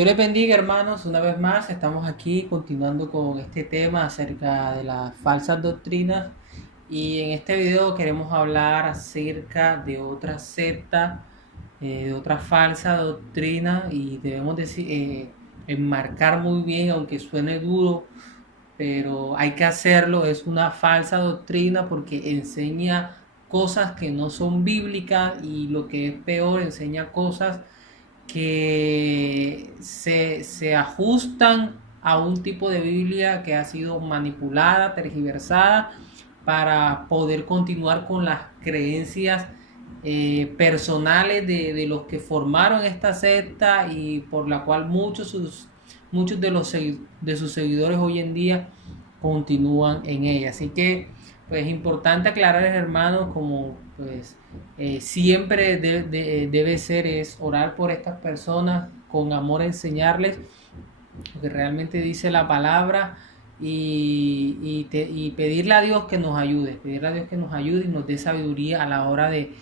Dios les bendiga, hermanos. Una vez más estamos aquí continuando con este tema acerca de las falsas doctrinas, y en este video queremos hablar acerca de otra secta, de otra falsa doctrina, y debemos decir, enmarcar muy bien, aunque suene duro, pero hay que hacerlo. Es una falsa doctrina porque enseña cosas que no son bíblicas, y lo que es peor, enseña cosas que se ajustan a un tipo de Biblia que ha sido manipulada, tergiversada, para poder continuar con las creencias personales de los que formaron esta secta, y por la cual muchos de sus seguidores hoy en día continúan en ella. Así que pues es importante aclarar, hermanos, como pues siempre debe ser, es orar por estas personas con amor, enseñarles lo que realmente dice la palabra, y pedirle a Dios que nos ayude, y nos dé sabiduría a la hora de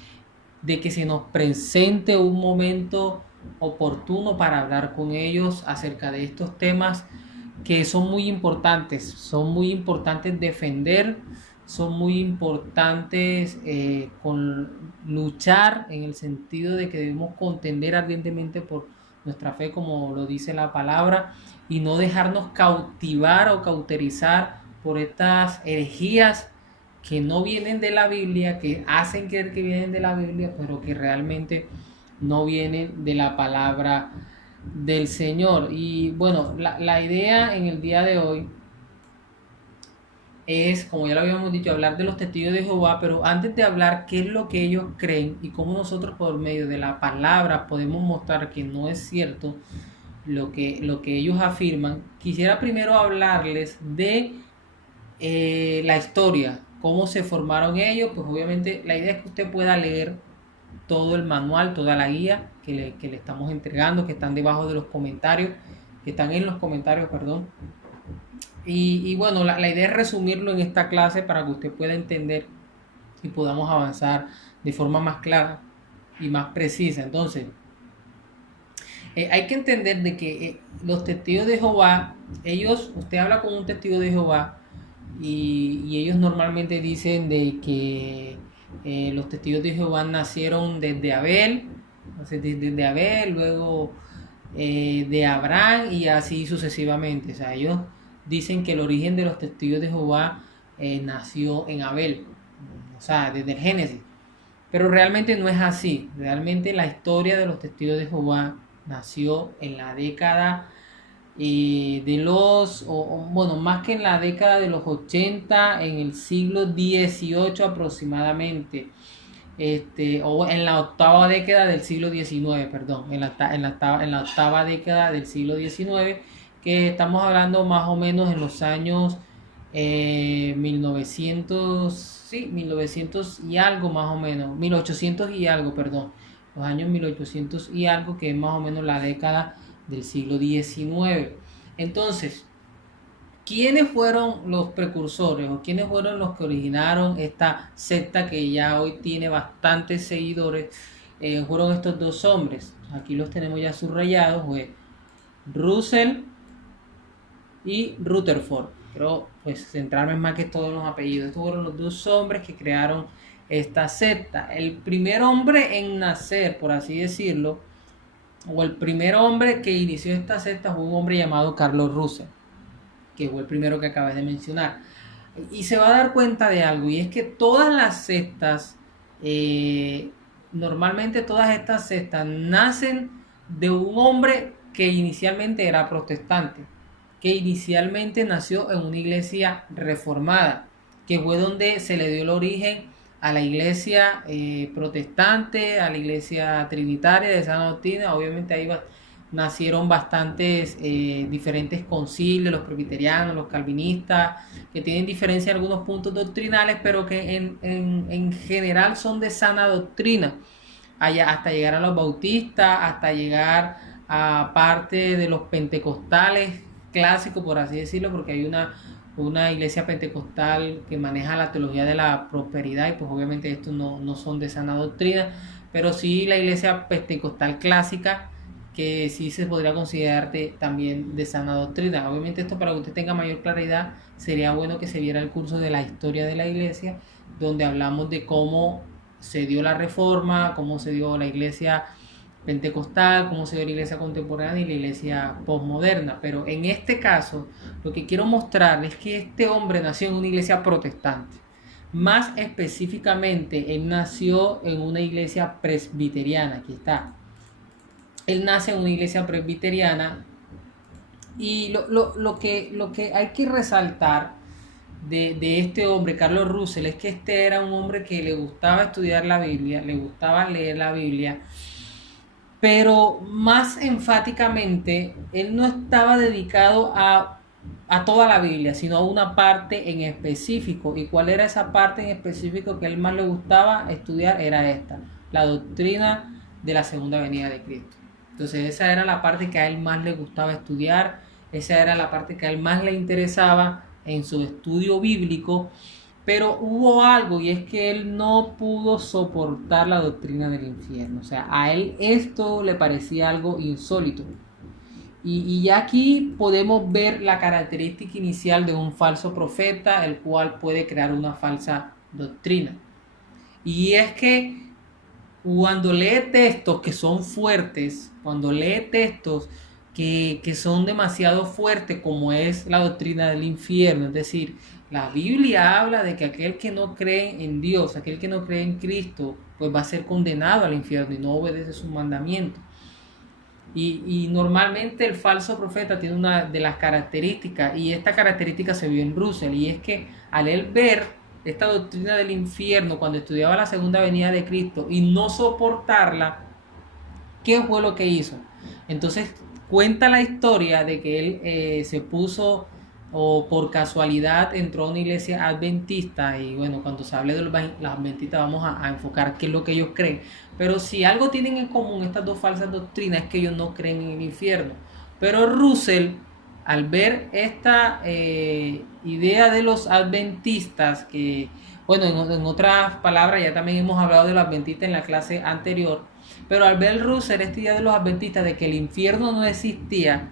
que se nos presente un momento oportuno para hablar con ellos acerca de estos temas que son muy importantes defender, son muy importantes con luchar, en el sentido de que debemos contender ardientemente por nuestra fe, como lo dice la palabra, y no dejarnos cautivar o cauterizar por estas herejías que no vienen de la Biblia, que hacen creer que vienen de la Biblia, pero que realmente no vienen de la palabra del Señor. Y bueno, la idea en el día de hoy es, como ya lo habíamos dicho, hablar de los testigos de Jehová, pero antes de hablar qué es lo que ellos creen y cómo nosotros por medio de la palabra podemos mostrar que no es cierto lo que ellos afirman, quisiera primero hablarles de la historia, cómo se formaron ellos. Pues obviamente la idea es que usted pueda leer todo el manual, toda la guía que le estamos entregando, que están debajo de los comentarios, que están en los comentarios, perdón. Y bueno, la idea es resumirlo en esta clase para que usted pueda entender y podamos avanzar de forma más clara y más precisa. Entonces, hay que entender de que los testigos de Jehová, usted habla con un testigo de Jehová, y ellos normalmente dicen de que los testigos de Jehová nacieron desde Abel, desde Abel, luego de Abraham, y así sucesivamente. O sea, ellos dicen que el origen de los testigos de Jehová nació en Abel, o sea, desde el Génesis. Pero realmente no es así. Realmente la historia de los testigos de Jehová nació en la década bueno, más que en la década de los 80, en el siglo XVIII aproximadamente, o en la octava década del siglo XIX, perdón, en la octava década del siglo XIX, que estamos hablando más o menos en los años 1900, sí, 1900 y algo, más o menos, 1800 y algo, perdón, los años 1800 y algo, que es más o menos la década del siglo XIX. Entonces, ¿quiénes fueron los precursores, o quiénes fueron los que originaron esta secta que ya hoy tiene bastantes seguidores? Fueron estos dos hombres. Aquí los tenemos ya subrayados, fue Russell y Rutherford. Pero pues centrarme más que todo en los apellidos. Estos fueron los dos hombres que crearon esta secta. El primer hombre en nacer, por así decirlo, o el primer hombre que inició esta secta, fue un hombre llamado Carlos Russell, que fue el primero que acabé de mencionar. Y se va a dar cuenta de algo, y es que todas las sectas, normalmente todas estas sectas nacen de un hombre que inicialmente era protestante, que inicialmente nació en una iglesia reformada, que fue donde se le dio el origen a la iglesia protestante, a la iglesia trinitaria de sana doctrina. Obviamente ahí nacieron bastantes diferentes concilios, los presbiterianos, los calvinistas, que tienen diferencia en algunos puntos doctrinales, pero que en general son de sana doctrina, allá, hasta llegar a los bautistas, hasta llegar a parte de los pentecostales clásicos, por así decirlo, porque hay una iglesia pentecostal que maneja la teología de la prosperidad, y pues obviamente estos no son de sana doctrina, pero sí la iglesia pentecostal clásica, que sí se podría considerar también de sana doctrina. Obviamente esto, para que usted tenga mayor claridad, sería bueno que se viera el curso de la historia de la iglesia, donde hablamos de cómo se dio la reforma, cómo se dio la iglesia pentecostal, cómo se dio la iglesia contemporánea y la iglesia posmoderna. Pero en este caso, lo que quiero mostrar es que este hombre nació en una iglesia protestante. Más específicamente, él nació en una iglesia presbiteriana. Aquí está. Él nace en una iglesia presbiteriana, y lo que hay que resaltar de este hombre, Carlos Russell, es que este era un hombre que le gustaba estudiar la Biblia, le gustaba leer la Biblia, pero más enfáticamente, él no estaba dedicado a toda la Biblia, sino a una parte en específico. ¿Y cuál era esa parte en específico que a él más le gustaba estudiar? Era esta, la doctrina de la segunda venida de Cristo. Entonces esa era la parte que a él más le gustaba estudiar, esa era la parte que a él más le interesaba en su estudio bíblico. Pero hubo algo, y es que él no pudo soportar la doctrina del infierno. O sea, a él esto le parecía algo insólito. Y ya aquí podemos ver la característica inicial de un falso profeta, el cual puede crear una falsa doctrina. Y es que cuando lee textos que son fuertes, cuando lee textos que son demasiado fuertes, como es la doctrina del infierno, es decir, la Biblia habla de que aquel que no cree en Dios, aquel que no cree en Cristo, pues va a ser condenado al infierno y no obedece sus mandamientos. Y normalmente el falso profeta tiene una de las características, y esta característica se vio en Russell, y es que al él ver esta doctrina del infierno cuando estudiaba la segunda venida de Cristo y no soportarla, ¿qué fue lo que hizo? Entonces cuenta la historia de que él se puso, o por casualidad entró a una iglesia adventista. Y bueno, cuando se hable de los adventistas vamos a enfocar qué es lo que ellos creen. Pero si algo tienen en común estas dos falsas doctrinas, es que ellos no creen en el infierno. Pero Russell, al ver esta idea de los adventistas, que bueno, en otras palabras, ya también hemos hablado de los adventistas en la clase anterior, pero al ver Russell esta idea de los adventistas de que el infierno no existía,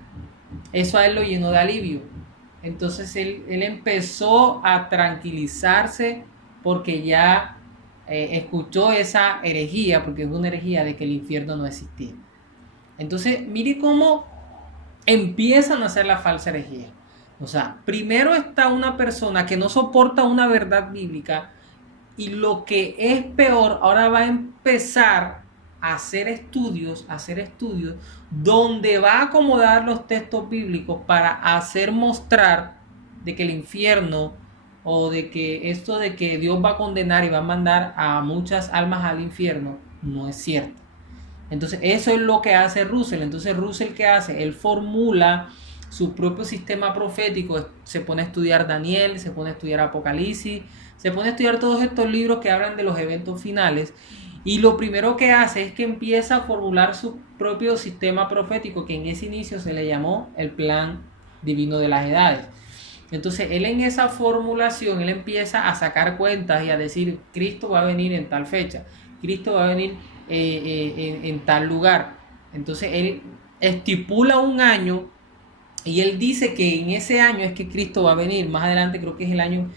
eso a él lo llenó de alivio. Entonces él empezó a tranquilizarse, porque ya escuchó esa herejía, porque es una herejía de que el infierno no existía. Entonces mire cómo empiezan a hacer la falsa herejía. O sea, primero está una persona que no soporta una verdad bíblica, y lo que es peor, ahora va a empezar a hacer estudios donde va a acomodar los textos bíblicos para hacer mostrar de que el infierno, o de que esto de que Dios va a condenar y va a mandar a muchas almas al infierno, no es cierto. Entonces eso es lo que hace Russell. Entonces Russell, ¿qué hace? Él formula su propio sistema profético, se pone a estudiar Daniel, se pone a estudiar Apocalipsis, se pone a estudiar todos estos libros que hablan de los eventos finales, y lo primero que hace es que empieza a formular su propio sistema profético, que en ese inicio se le llamó el plan divino de las edades. Entonces él, en esa formulación, él empieza a sacar cuentas y a decir: Cristo va a venir en tal fecha, Cristo va a venir en tal lugar. Entonces él estipula un año, y él dice que en ese año es que Cristo va a venir. Más adelante, creo que es el año,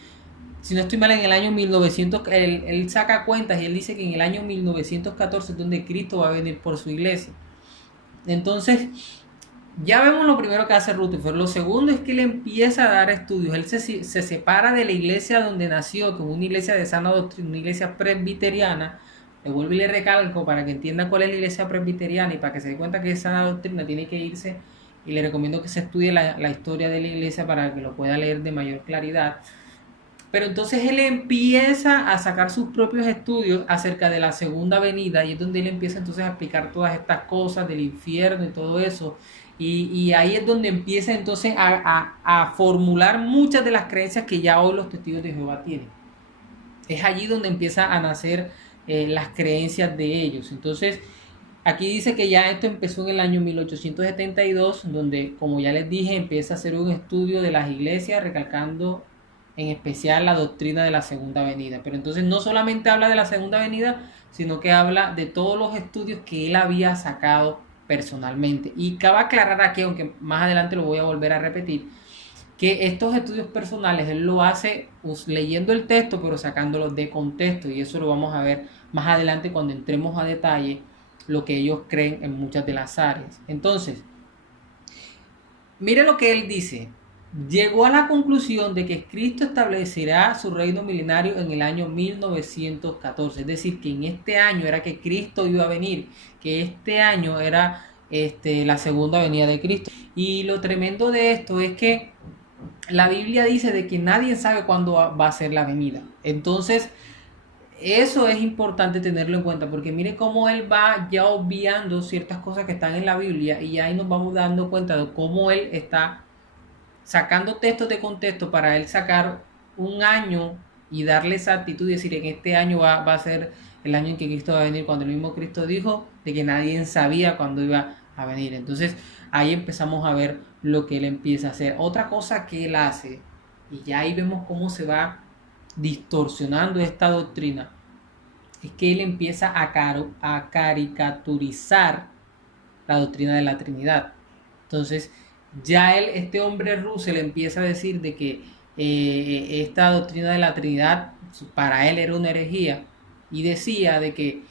si no estoy mal, en el año 1900, él saca cuentas y él dice que en el año 1914 es donde Cristo va a venir por su iglesia. Entonces, ya vemos lo primero que hace Rutherford. Lo segundo es que él empieza a dar estudios. Él se separa de la iglesia donde nació, que es una iglesia de sana doctrina, una iglesia presbiteriana. Le vuelvo y le recalco para que entienda cuál es la iglesia presbiteriana, y para que se dé cuenta que es sana doctrina tiene que irse, y le recomiendo que se estudie la historia de la iglesia para que lo pueda leer de mayor claridad. Pero entonces él empieza a sacar sus propios estudios acerca de la segunda venida, y es donde él empieza entonces a explicar todas estas cosas del infierno y todo eso. Y ahí es donde empieza entonces a formular muchas de las creencias que ya hoy los testigos de Jehová tienen. Es allí donde empieza a nacer las creencias de ellos. Entonces, aquí dice que ya esto empezó en el año 1872, donde, como ya les dije, empieza a hacer un estudio de las iglesias, recalcando en especial la doctrina de la segunda venida. Pero entonces no solamente habla de la segunda venida, sino que habla de todos los estudios que él había sacado personalmente. Y cabe aclarar aquí, aunque más adelante lo voy a volver a repetir, que estos estudios personales él lo hace leyendo el texto pero sacándolo de contexto, y eso lo vamos a ver más adelante cuando entremos a detalle lo que ellos creen en muchas de las áreas. Entonces, mire lo que él dice. Llegó a la conclusión de que Cristo establecerá su reino milenario en el año 1914. Es decir, que en este año era que Cristo iba a venir, que este año era la segunda venida de Cristo. Y lo tremendo de esto es que la Biblia dice de que nadie sabe cuándo va a ser la venida. Entonces, eso es importante tenerlo en cuenta, porque mire cómo él va ya obviando ciertas cosas que están en la Biblia, y ahí nos vamos dando cuenta de cómo él está sacando textos de contexto para él sacar un año y darle esa actitud y decir en este año va a ser el año en que Cristo va a venir, cuando el mismo Cristo dijo de que nadie sabía cuándo iba a venir. Entonces ahí empezamos a ver lo que él empieza a hacer. Otra cosa que él hace, y ya ahí vemos cómo se va distorsionando esta doctrina, es que él empieza a caricaturizar la doctrina de la Trinidad. Entonces ya este hombre Russell empieza a decir de que esta doctrina de la Trinidad para él era una herejía, y decía de que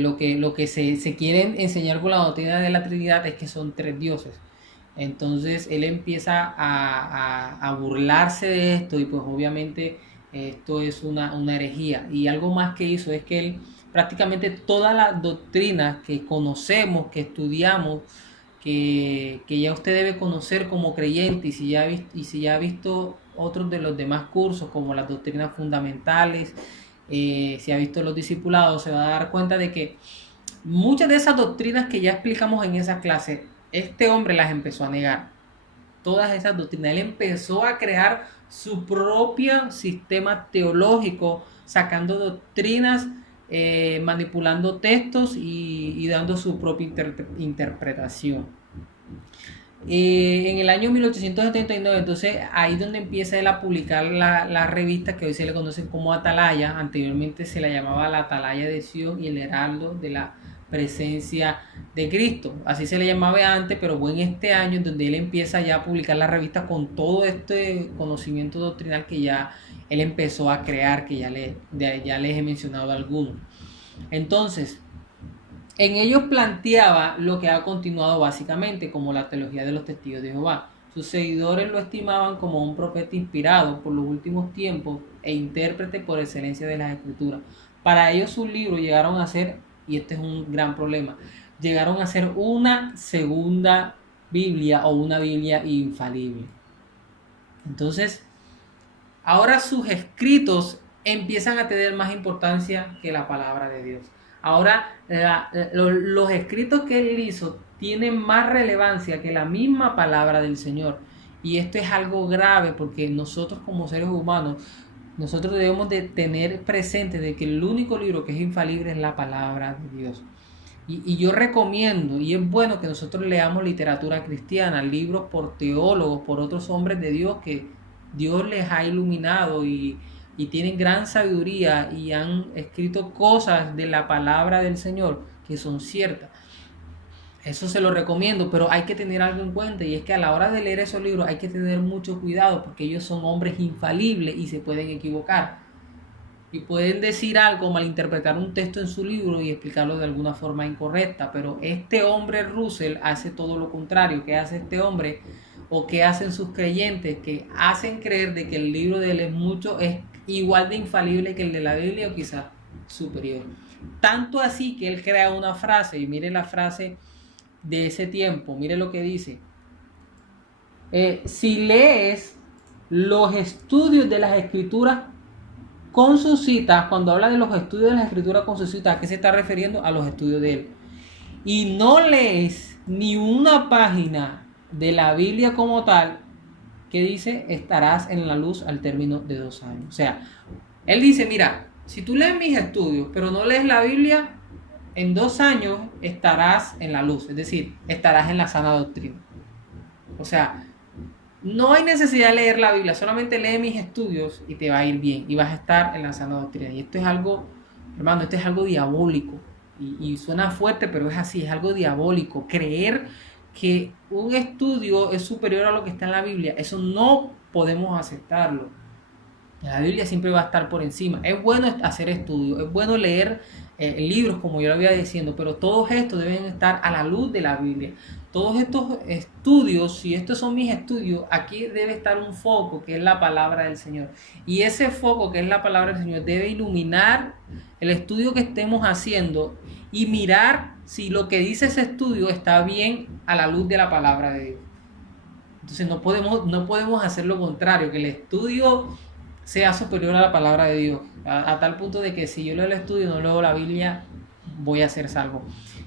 lo que se quiere enseñar con la doctrina de la Trinidad es que son tres dioses. Entonces él empieza a burlarse de esto, y pues obviamente esto es una herejía. Y algo más que hizo es que él prácticamente todas las doctrinas que conocemos, que estudiamos, que ya usted debe conocer como creyente, y si ya ha visto otros de los demás cursos como las doctrinas fundamentales, si ha visto los discipulados, se va a dar cuenta de que muchas de esas doctrinas que ya explicamos en esa clase, este hombre las empezó a negar. Todas esas doctrinas, él empezó a crear su propio sistema teológico, sacando doctrinas, manipulando textos y dando su propia interpretación. En el año 1879, entonces ahí donde empieza él a publicar la revista que hoy se le conoce como Atalaya. Anteriormente se la llamaba la Atalaya de Sion y el Heraldo de la Presencia de Cristo, así se le llamaba antes, pero fue en este año donde él empieza ya a publicar la revista con todo este conocimiento doctrinal que ya él empezó a crear, que ya les he mencionado algunos. Entonces, en ellos planteaba lo que ha continuado básicamente como la teología de los testigos de Jehová. Sus seguidores lo estimaban como un profeta inspirado por los últimos tiempos e intérprete por excelencia de las escrituras. Para ellos sus libros llegaron a ser, y este es un gran problema, llegaron a ser una segunda Biblia o una Biblia infalible. Entonces, ahora sus escritos empiezan a tener más importancia que la palabra de Dios. Ahora los escritos que él hizo tienen más relevancia que la misma palabra del Señor. Y esto es algo grave, porque nosotros como seres humanos, nosotros debemos de tener presente de que el único libro que es infalible es la palabra de Dios. Y yo recomiendo, y es bueno que nosotros leamos literatura cristiana, libros por teólogos, por otros hombres de Dios que Dios les ha iluminado y tienen gran sabiduría y han escrito cosas de la palabra del Señor que son ciertas. Eso se lo recomiendo, pero hay que tener algo en cuenta, y es que a la hora de leer esos libros hay que tener mucho cuidado, porque ellos son hombres infalibles y se pueden equivocar. Y pueden decir algo, malinterpretar un texto en su libro y explicarlo de alguna forma incorrecta. Pero este hombre Russell hace todo lo contrario. ¿Qué hace este hombre? ¿O qué hacen sus creyentes? Que hacen creer de que el libro de él es igual de infalible que el de la Biblia, o quizás superior. Tanto así que él crea una frase, y mire la frase de ese tiempo, mire lo que dice. Si lees los estudios de las escrituras con sus citas, cuando habla de los estudios de las escrituras con sus citas, ¿a qué se está refiriendo? A los estudios de él. Y no lees ni una página de la Biblia como tal, que dice, estarás en la luz al término de 2 años. O sea, él dice, mira, si tú lees mis estudios, pero no lees la Biblia, en 2 años estarás en la luz, es decir, estarás en la sana doctrina. O sea, no hay necesidad de leer la Biblia, solamente lee mis estudios y te va a ir bien, y vas a estar en la sana doctrina. Y esto es algo, hermano, esto es algo diabólico. Y suena fuerte, pero es así, es algo diabólico. Creer que un estudio es superior a lo que está en la Biblia, eso no podemos aceptarlo. La Biblia siempre va a estar por encima. Es bueno hacer estudios, es bueno leer libros, como yo lo había diciendo, pero todos estos deben estar a la luz de la Biblia. Todos estos estudios, si estos son mis estudios, aquí debe estar un foco que es la palabra del Señor. Y ese foco que es la palabra del Señor debe iluminar el estudio que estemos haciendo y mirar si lo que dice ese estudio está bien a la luz de la palabra de Dios. Entonces no podemos hacer lo contrario, que el estudio sea superior a la palabra de Dios, a tal punto de que si yo leo el estudio y no leo la Biblia, voy a ser salvo.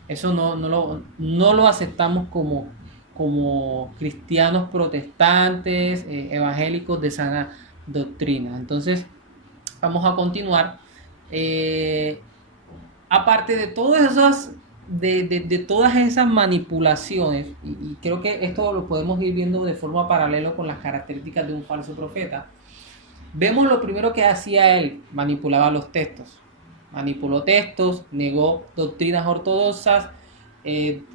Eso no lo aceptamos como cristianos protestantes, evangélicos de sana doctrina. Entonces, vamos a continuar. Aparte de todas esas, de todas esas manipulaciones, y creo que esto lo podemos ir viendo de forma paralela con las características de un falso profeta. Vemos lo primero que hacía él, manipulaba los textos. Manipuló textos, negó doctrinas ortodoxas,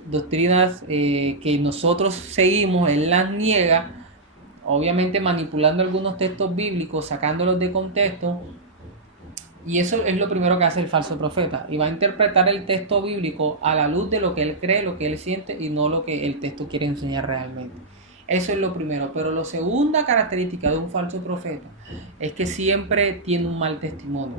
doctrinas que nosotros seguimos, él las niega, obviamente manipulando algunos textos bíblicos, sacándolos de contexto. Y eso es lo primero que hace el falso profeta. Y va a interpretar el texto bíblico a la luz de lo que él cree, lo que él siente y no lo que el texto quiere enseñar realmente. Eso es lo primero. Pero la segunda característica de un falso profeta es que siempre tiene un mal testimonio.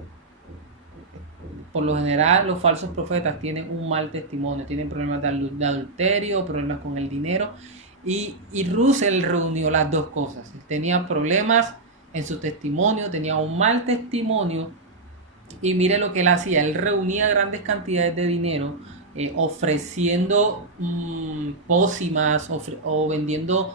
Por lo general, los falsos profetas tienen un mal testimonio. Tienen problemas de adulterio, problemas con el dinero. Y Russell reunió las dos cosas. Tenía problemas en su testimonio, tenía un mal testimonio. Y mire lo que él hacía. Él reunía grandes cantidades de dinero ofreciendo pócimas o vendiendo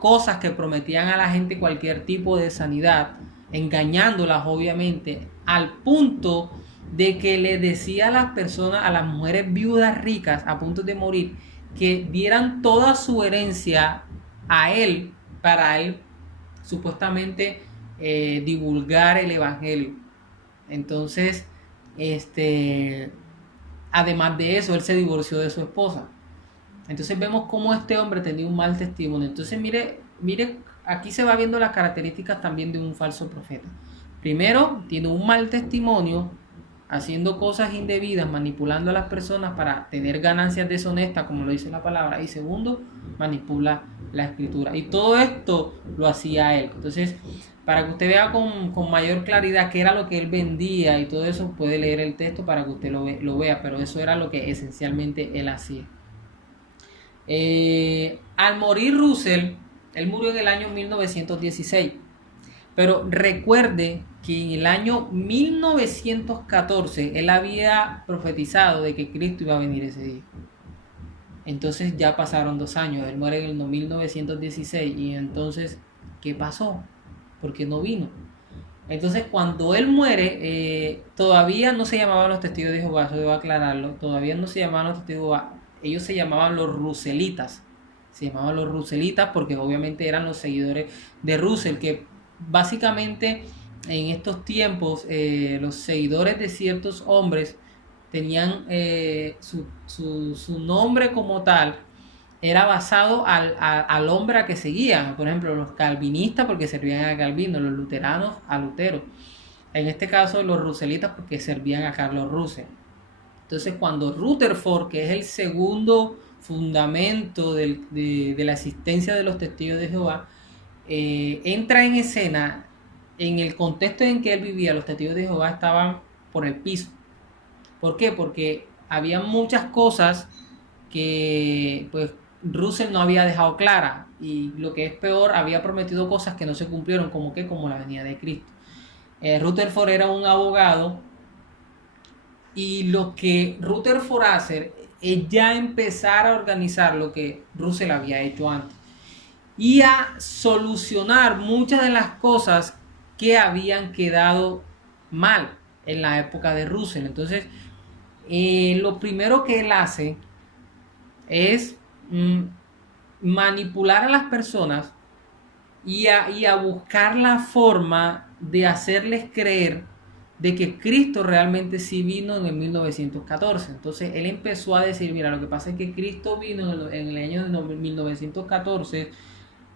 cosas que prometían a la gente cualquier tipo de sanidad, engañándolas obviamente, al punto de que le decía a las personas, a las mujeres viudas ricas a punto de morir, que dieran toda su herencia a él para él supuestamente divulgar el evangelio. Entonces, además de eso, él se divorció de su esposa. Entonces vemos cómo este hombre tenía un mal testimonio. Entonces mire, aquí se va viendo las características también de un falso profeta. Primero, tiene un mal testimonio, haciendo cosas indebidas, manipulando a las personas para tener ganancias deshonestas, como lo dice la palabra. Y segundo, manipula la escritura. Y todo esto lo hacía él. Entonces, para que usted vea con mayor claridad qué era lo que él vendía y todo eso, puede leer el texto para que usted lo vea. Pero eso era lo que esencialmente él hacía. Al morir Russell, él murió en el año 1916. Pero recuerde que en el año 1914 él había profetizado de que Cristo iba a venir ese día. Entonces ya pasaron 2 años. Él muere en el 1916. Y entonces, ¿qué pasó? ¿Por qué no vino? Entonces, cuando él muere, todavía no se llamaban los testigos de Jehová, eso debo aclararlo. Todavía no se llamaban los testigos de Jehová. Ellos se llamaban los ruselitas. Se llamaban los ruselitas porque obviamente eran los seguidores de Russell, que básicamente en estos tiempos los seguidores de ciertos hombres tenían su nombre como tal, era basado al hombre a que seguían. Por ejemplo, los calvinistas porque servían a Calvino, los luteranos a Lutero. En este caso los ruselitas porque servían a Carlos Russell. Entonces cuando Rutherford, que es el segundo fundamento de la existencia de los testigos de Jehová, entra en escena, en el contexto en que él vivía, los testigos de Jehová estaban por el piso. ¿Por qué? Porque había muchas cosas que pues Russell no había dejado claras, y lo que es peor, había prometido cosas que no se cumplieron, como la venida de Cristo. Rutherford era un abogado, y lo que Rutherford hace es ya empezar a organizar lo que Russell había hecho antes y a solucionar muchas de las cosas que habían quedado mal en la época de Russell. Entonces, lo primero que él hace es manipular a las personas y a buscar la forma de hacerles creer de que Cristo realmente sí vino en el 1914. Entonces él empezó a decir, mira, lo que pasa es que Cristo vino en el año de 1914,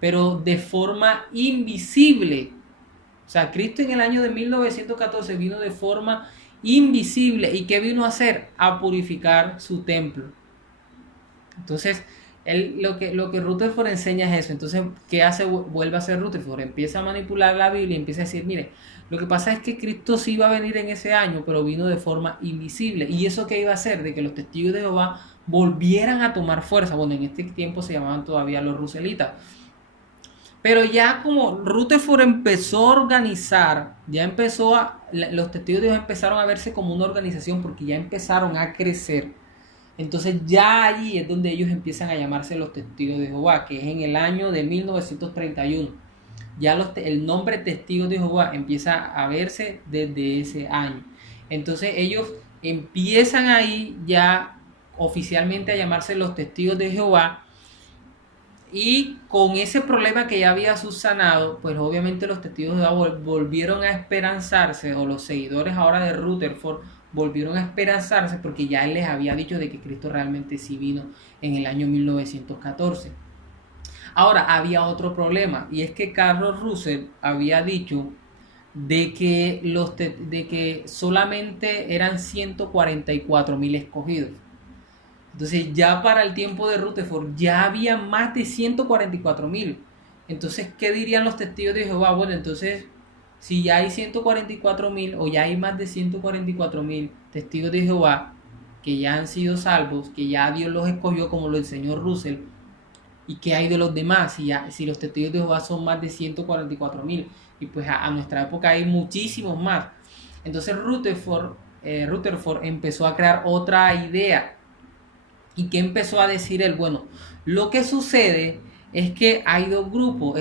pero de forma invisible. O sea, Cristo en el año de 1914 vino de forma invisible. ¿Y qué vino a hacer? A purificar su templo. Entonces, él, lo que Rutherford enseña es eso. Entonces, ¿qué hace? Vuelve a hacer Rutherford. Empieza a manipular la Biblia y empieza a decir, mire, lo que pasa es que Cristo sí iba a venir en ese año, pero vino de forma invisible. ¿Y eso qué iba a hacer? De que los testigos de Jehová volvieran a tomar fuerza. Bueno, en este tiempo se llamaban todavía los ruselitas. Pero ya como Rutherford empezó a organizar, los testigos de Jehová empezaron a verse como una organización porque ya empezaron a crecer. Entonces ya allí es donde ellos empiezan a llamarse los testigos de Jehová, que es en el año de 1931. Ya el nombre testigos de Jehová empieza a verse desde ese año. Entonces ellos empiezan ahí ya oficialmente a llamarse los testigos de Jehová. Y con ese problema que ya había subsanado, pues obviamente los testigos de Jehová volvieron a esperanzarse, o los seguidores ahora de Rutherford volvieron a esperanzarse porque ya él les había dicho de que Cristo realmente sí vino en el año 1914. Ahora, había otro problema, y es que Carlos Russell había dicho de que solamente eran 144.000 escogidos. Entonces ya para el tiempo de Rutherford ya había más de 144.000. Entonces, ¿qué dirían los testigos de Jehová? Bueno, entonces, si ya hay 144.000 o ya hay más de 144.000 testigos de Jehová que ya han sido salvos, que ya Dios los escogió como lo enseñó Russell, ¿y qué hay de los demás? Si los testigos de Jehová son más de 144.000 y pues a nuestra época hay muchísimos más. Entonces Rutherford empezó a crear otra idea. ¿Y qué empezó a decir él? Bueno, lo que sucede es que hay dos grupos.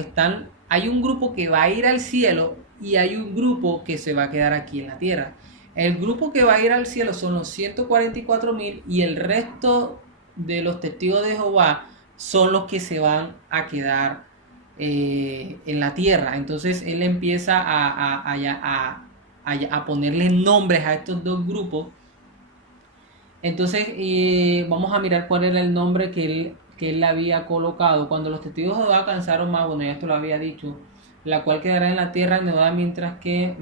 Hay un grupo que va a ir al cielo y hay un grupo que se va a quedar aquí en la tierra. El grupo que va a ir al cielo son los 144.000 y el resto de los testigos de Jehová son los que se van a quedar en la tierra. Entonces él empieza a ponerle nombres a estos dos grupos. Entonces vamos a mirar cuál era el nombre que él había colocado. Cuando los testigos de Jehová cansaron más, bueno, ya esto lo había dicho, la cual quedará en la tierra endeudada, mientras que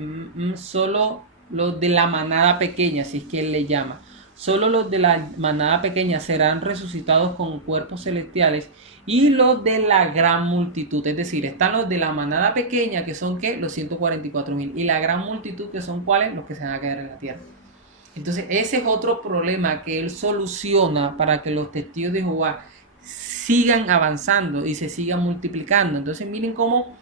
solo los de la manada pequeña, si es que él le llama, solo los de la manada pequeña serán resucitados con cuerpos celestiales, y los de la gran multitud, es decir, están los de la manada pequeña, que son ¿qué? Los 144.000, y la gran multitud, que son ¿cuáles? Los que se van a quedar en la tierra. Entonces ese es otro problema que él soluciona para que los testigos de Jehová sigan avanzando y se sigan multiplicando. Entonces miren cómo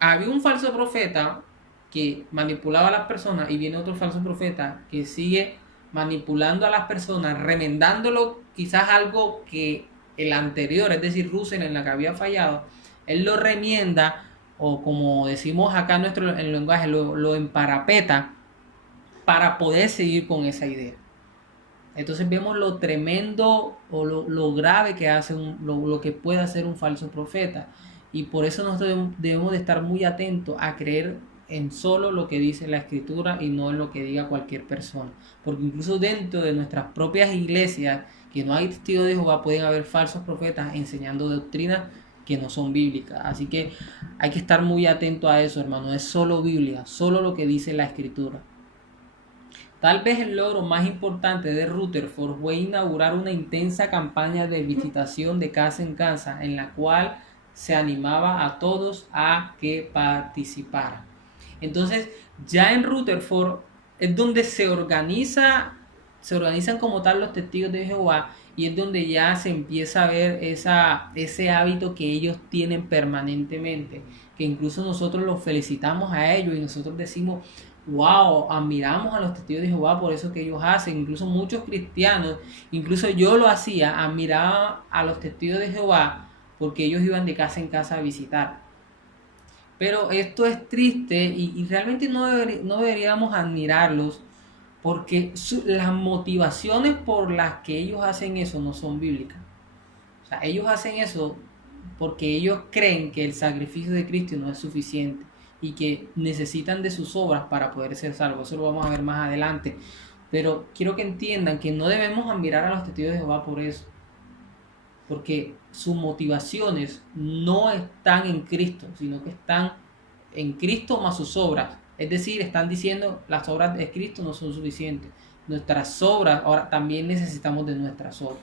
había un falso profeta que manipulaba a las personas y viene otro falso profeta que sigue manipulando a las personas, remendándolo quizás algo que el anterior, es decir, Russell, en la que había fallado, él lo remienda, o como decimos acá en el lenguaje, lo emparapeta para poder seguir con esa idea. Entonces vemos lo tremendo o lo grave que hace lo que puede hacer un falso profeta. Y por eso nosotros debemos de estar muy atentos a creer en solo lo que dice la Escritura y no en lo que diga cualquier persona. Porque incluso dentro de nuestras propias iglesias, que no hay testigos de Jehová, pueden haber falsos profetas enseñando doctrinas que no son bíblicas. Así que hay que estar muy atento a eso, hermano. Es solo Biblia, solo lo que dice la Escritura. Tal vez el logro más importante de Rutherford fue inaugurar una intensa campaña de visitación de casa en casa, en la cual se animaba a todos a que participaran. Entonces, ya en Rutherford es donde se organizan como tal los testigos de Jehová, y es donde ya se empieza a ver ese hábito que ellos tienen permanentemente, que incluso nosotros los felicitamos a ellos y nosotros decimos: wow, admiramos a los testigos de Jehová por eso que ellos hacen. Incluso muchos cristianos, incluso yo lo hacía, admiraba a los testigos de Jehová porque ellos iban de casa en casa a visitar. Pero esto es triste y realmente no deberíamos admirarlos, porque las motivaciones por las que ellos hacen eso no son bíblicas. O sea, ellos hacen eso porque ellos creen que el sacrificio de Cristo no es suficiente. y que necesitan de sus obras para poder ser salvos. Eso lo vamos a ver más adelante. Pero quiero que entiendan que no debemos admirar a los testigos de Jehová por eso, porque sus motivaciones no están en Cristo, sino que están en Cristo más sus obras. Es decir, están diciendo las obras de Cristo no son suficientes. Nuestras obras, ahora también necesitamos de nuestras obras.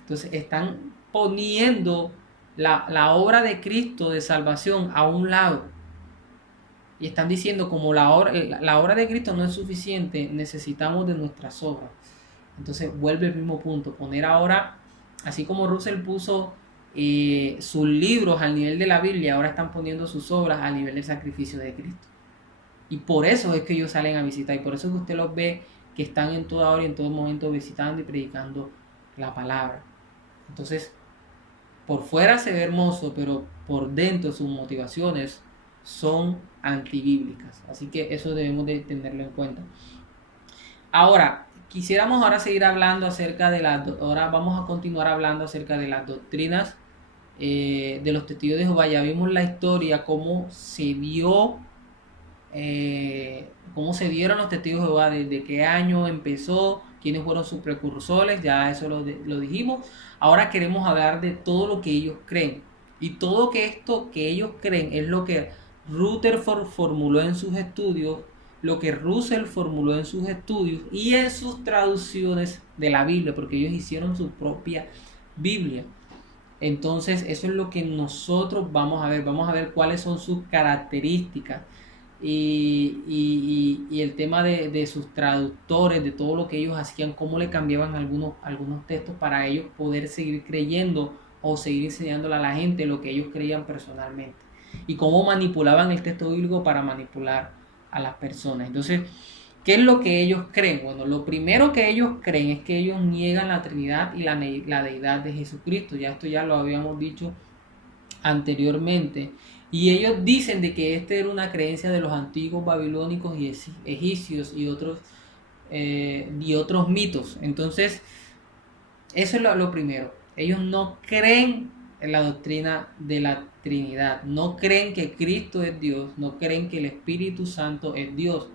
Entonces están poniendo la obra de Cristo de salvación a un lado. Y están diciendo como la obra de Cristo no es suficiente, necesitamos de nuestras obras. Entonces vuelve el mismo punto, poner ahora, así como Russell puso sus libros al nivel de la Biblia, ahora están poniendo sus obras al nivel del sacrificio de Cristo. Y por eso es que ellos salen a visitar, y por eso es que usted los ve que están en toda hora y en todo momento visitando y predicando la palabra. Entonces, por fuera se ve hermoso, pero por dentro sus motivaciones son antibíblicas. Así que eso debemos de tenerlo en cuenta. Ahora, quisiéramos ahora seguir hablando acerca de ahora vamos a continuar hablando acerca de las doctrinas de los testigos de Jehová. Ya vimos la historia, cómo se dio, cómo se dieron los testigos de Jehová, desde qué año empezó, quiénes fueron sus precursores, ya eso lo dijimos. Ahora queremos hablar de todo lo que ellos creen. Y todo esto que ellos creen es lo que Rutherford formuló en sus estudios, lo que Russell formuló en sus estudios y en sus traducciones de la Biblia, porque ellos hicieron su propia Biblia. Entonces eso es lo que nosotros vamos a ver cuáles son sus características y el tema de sus traductores, de todo lo que ellos hacían, cómo le cambiaban algunos textos para ellos poder seguir creyendo o seguir enseñándole a la gente lo que ellos creían personalmente, y cómo manipulaban el texto bíblico para manipular a las personas. Entonces, ¿qué es lo que ellos creen? Bueno, lo primero que ellos creen es que ellos niegan la Trinidad y la deidad de Jesucristo. Ya esto ya lo habíamos dicho anteriormente. Y ellos dicen de que esta era una creencia de los antiguos babilónicos y egipcios y otros mitos. Entonces, eso es lo primero. Ellos no creen en la doctrina de la Trinidad. No creen que Cristo es Dios. No creen que el Espíritu Santo es Dios.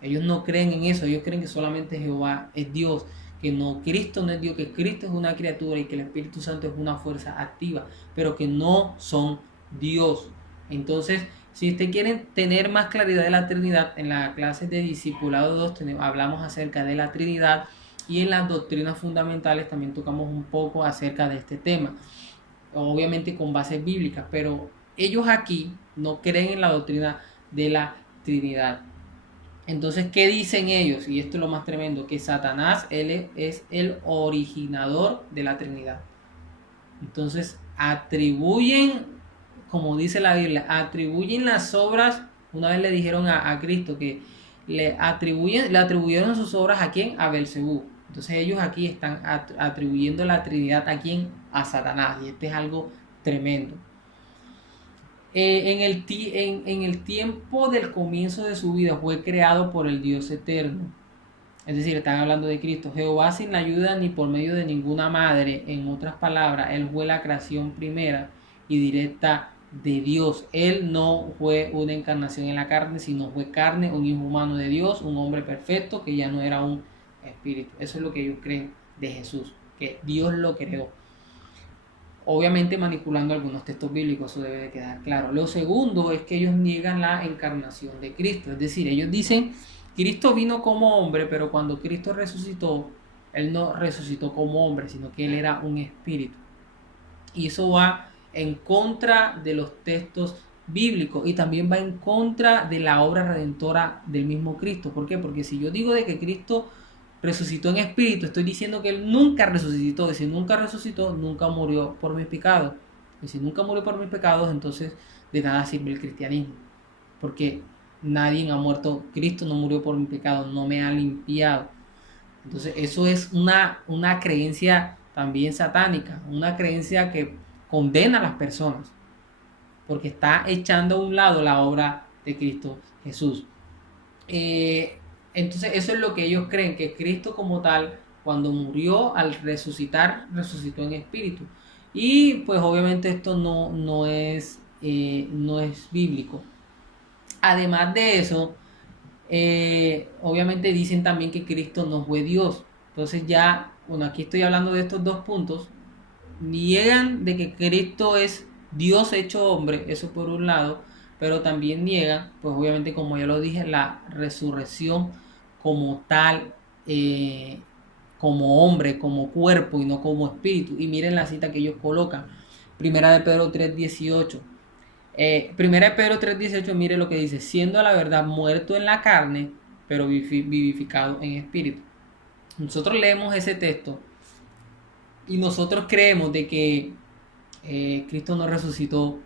Ellos no creen en eso. Ellos creen que solamente Jehová es Dios. Que no, Cristo no es Dios. Que Cristo es una criatura y que el Espíritu Santo es una fuerza activa. Pero que no son Dios. Entonces, si ustedes quieren tener más claridad de la Trinidad, en la clase de Discipulado 2 hablamos acerca de la Trinidad, y en las doctrinas fundamentales también tocamos un poco acerca de este tema, obviamente con bases bíblicas, pero ellos aquí no creen en la doctrina de la Trinidad. Entonces, ¿qué dicen ellos? Y esto es lo más tremendo, que Satanás, él es el originador de la Trinidad. Entonces, atribuyen, como dice la Biblia, atribuyen las obras. Una vez le dijeron a Cristo que le atribuyeron sus obras ¿a quién? A Belcebú. Entonces ellos aquí están atribuyendo la Trinidad ¿a quién? A Satanás. Y este es algo tremendo. En el tiempo del comienzo de su vida fue creado por el Dios eterno. Es decir, están hablando de Cristo. Jehová sin la ayuda ni por medio de ninguna madre. En otras palabras, Él fue la creación primera y directa de Dios. Él no fue una encarnación en la carne, sino fue carne, un hijo humano de Dios, un hombre perfecto que ya no era un espíritu. Eso es lo que ellos creen de Jesús, que Dios lo creó. Obviamente manipulando algunos textos bíblicos, eso debe de quedar claro. Lo segundo es que ellos niegan la encarnación de Cristo. Es decir, ellos dicen, Cristo vino como hombre, pero cuando Cristo resucitó, Él no resucitó como hombre, sino que Él era un espíritu. Y eso va en contra de los textos bíblicos y también va en contra de la obra redentora del mismo Cristo. ¿Por qué? Porque si yo digo de que Cristo resucitó en espíritu, estoy diciendo que Él nunca resucitó. Y si nunca resucitó, nunca murió por mis pecados. Y si nunca murió por mis pecados, entonces de nada sirve el cristianismo. Porque nadie ha muerto. Cristo no murió por mis pecados, no me ha limpiado. Entonces eso es una creencia también satánica, una creencia que condena a las personas, porque está echando a un lado la obra de Cristo Jesús. Entonces eso es lo que ellos creen, que Cristo como tal, cuando murió, al resucitar, resucitó en espíritu. Y pues obviamente esto no es no es bíblico. Además de eso, obviamente dicen también que Cristo no fue Dios. Entonces ya, bueno, aquí estoy hablando de estos dos puntos. Niegan de que Cristo es Dios hecho hombre, eso por un lado, pero también niegan, pues obviamente como ya lo dije, la resurrección como tal, como hombre, como cuerpo y no como espíritu. Y miren la cita que ellos colocan, Primera de Pedro 3:18. Primera de Pedro 3:18, mire lo que dice, siendo a la verdad muerto en la carne, pero vivificado en espíritu. Nosotros leemos ese texto y nosotros creemos de que Cristo no resucitó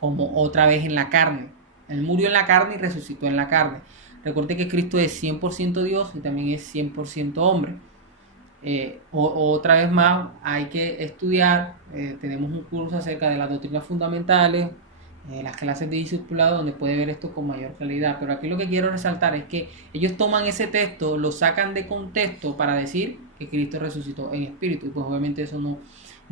como otra vez en la carne. Él murió en la carne y resucitó en la carne. Recuerde que Cristo es 100% Dios y también es 100% hombre. Otra vez más, hay que estudiar. Tenemos un curso acerca de las doctrinas fundamentales, las clases de discipulado, donde puede ver esto con mayor claridad. Pero aquí lo que quiero resaltar es que ellos toman ese texto, lo sacan de contexto para decir que Cristo resucitó en espíritu. Y pues obviamente eso no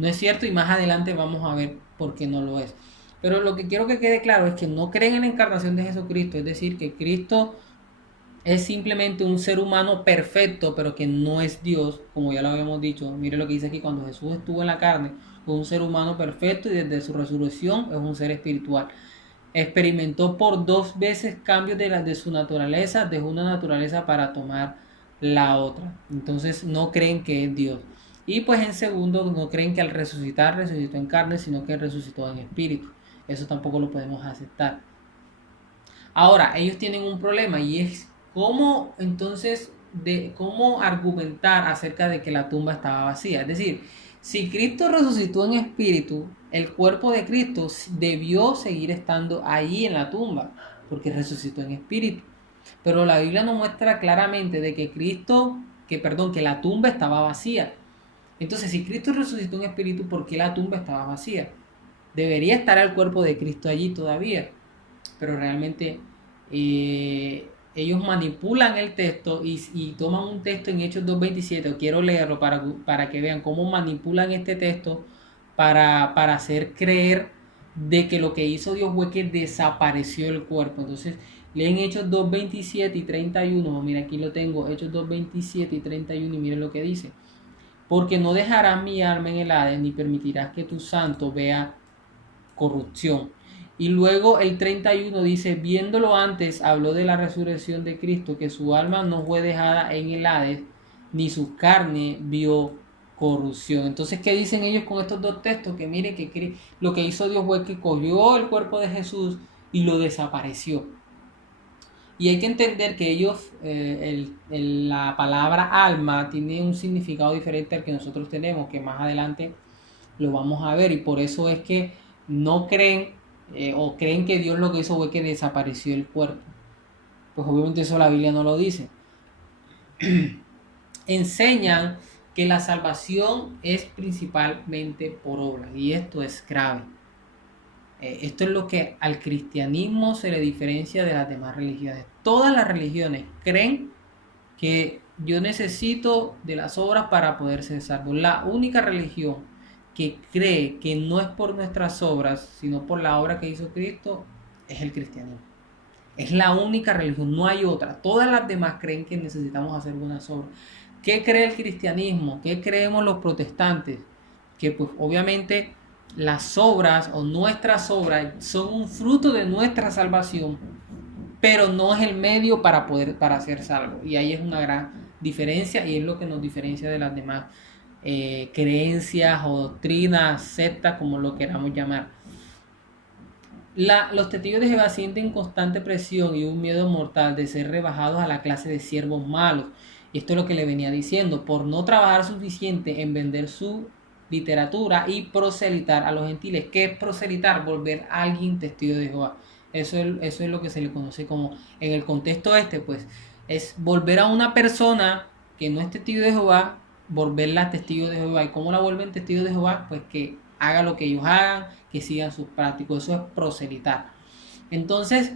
es cierto y más adelante vamos a ver por qué no lo es. Pero lo que quiero que quede claro es que no creen en la encarnación de Jesucristo, es decir, que Cristo es simplemente un ser humano perfecto, pero que no es Dios, como ya lo habíamos dicho. Mire lo que dice aquí, cuando Jesús estuvo en la carne, fue un ser humano perfecto y desde su resurrección es un ser espiritual. Experimentó por 2 veces cambios de su naturaleza, dejó una naturaleza para tomar la otra. Entonces no creen que es Dios. Y pues en segundo, no creen que al resucitar resucitó en carne, sino que resucitó en espíritu. Eso tampoco lo podemos aceptar. Ahora, ellos tienen un problema y es cómo entonces de cómo argumentar acerca de que la tumba estaba vacía. Es decir, si Cristo resucitó en espíritu, el cuerpo de Cristo debió seguir estando ahí en la tumba, porque resucitó en espíritu. Pero la Biblia nos muestra claramente de que que la tumba estaba vacía. Entonces, si Cristo resucitó en espíritu, ¿por qué la tumba estaba vacía? Debería estar el cuerpo de Cristo allí todavía, pero realmente ellos manipulan el texto y toman un texto en Hechos 2:27. Quiero leerlo para que vean cómo manipulan este texto para hacer creer de que lo que hizo Dios fue que desapareció el cuerpo. Entonces leen Hechos 2:27 y 31. Mira, aquí lo tengo, Hechos 2:27 y 31, y miren lo que dice. Porque no dejarás mi alma en el Hades, ni permitirás que tu santo vea corrupción. Y luego el 31 dice, viéndolo antes, habló de la resurrección de Cristo, que su alma no fue dejada en el Hades, ni su carne vio corrupción. Entonces, ¿qué dicen ellos con estos dos textos? Que miren que lo que hizo Dios fue que cogió el cuerpo de Jesús y lo desapareció. Y hay que entender que ellos, la palabra alma tiene un significado diferente al que nosotros tenemos, que más adelante lo vamos a ver. Y por eso es que no creen o creen que Dios lo que hizo fue que desapareció el cuerpo. Pues obviamente eso la Biblia no lo dice. Enseñan que la salvación es principalmente por obra, y esto es grave. Esto es lo que al cristianismo se le diferencia de las demás religiones. Todas las religiones creen que yo necesito de las obras para poder ser salvo. La única religión que cree que no es por nuestras obras, sino por la obra que hizo Cristo, es el cristianismo. Es la única religión, no hay otra. Todas las demás creen que necesitamos hacer buenas obras. ¿Qué cree el cristianismo? ¿Qué creemos los protestantes? Que pues obviamente las obras o nuestras obras son un fruto de nuestra salvación, pero no es el medio para ser salvo. Y ahí es una gran diferencia y es lo que nos diferencia de las demás creencias o doctrinas, sectas, como lo queramos llamar. Los testigos de Jehová sienten constante presión y un miedo mortal de ser rebajados a la clase de siervos malos. Y esto es lo que le venía diciendo, por no trabajar suficiente en vender su literatura y proselitar a los gentiles. ¿Qué es proselitar? Volver a alguien testigo de Jehová. Eso es lo que se le conoce como, en el contexto pues, es volver a una persona que no es testigo de Jehová, volverla testigo de Jehová. ¿Y cómo la vuelven testigo de Jehová? Pues que haga lo que ellos hagan, que sigan sus prácticas. Eso es proselitar. Entonces,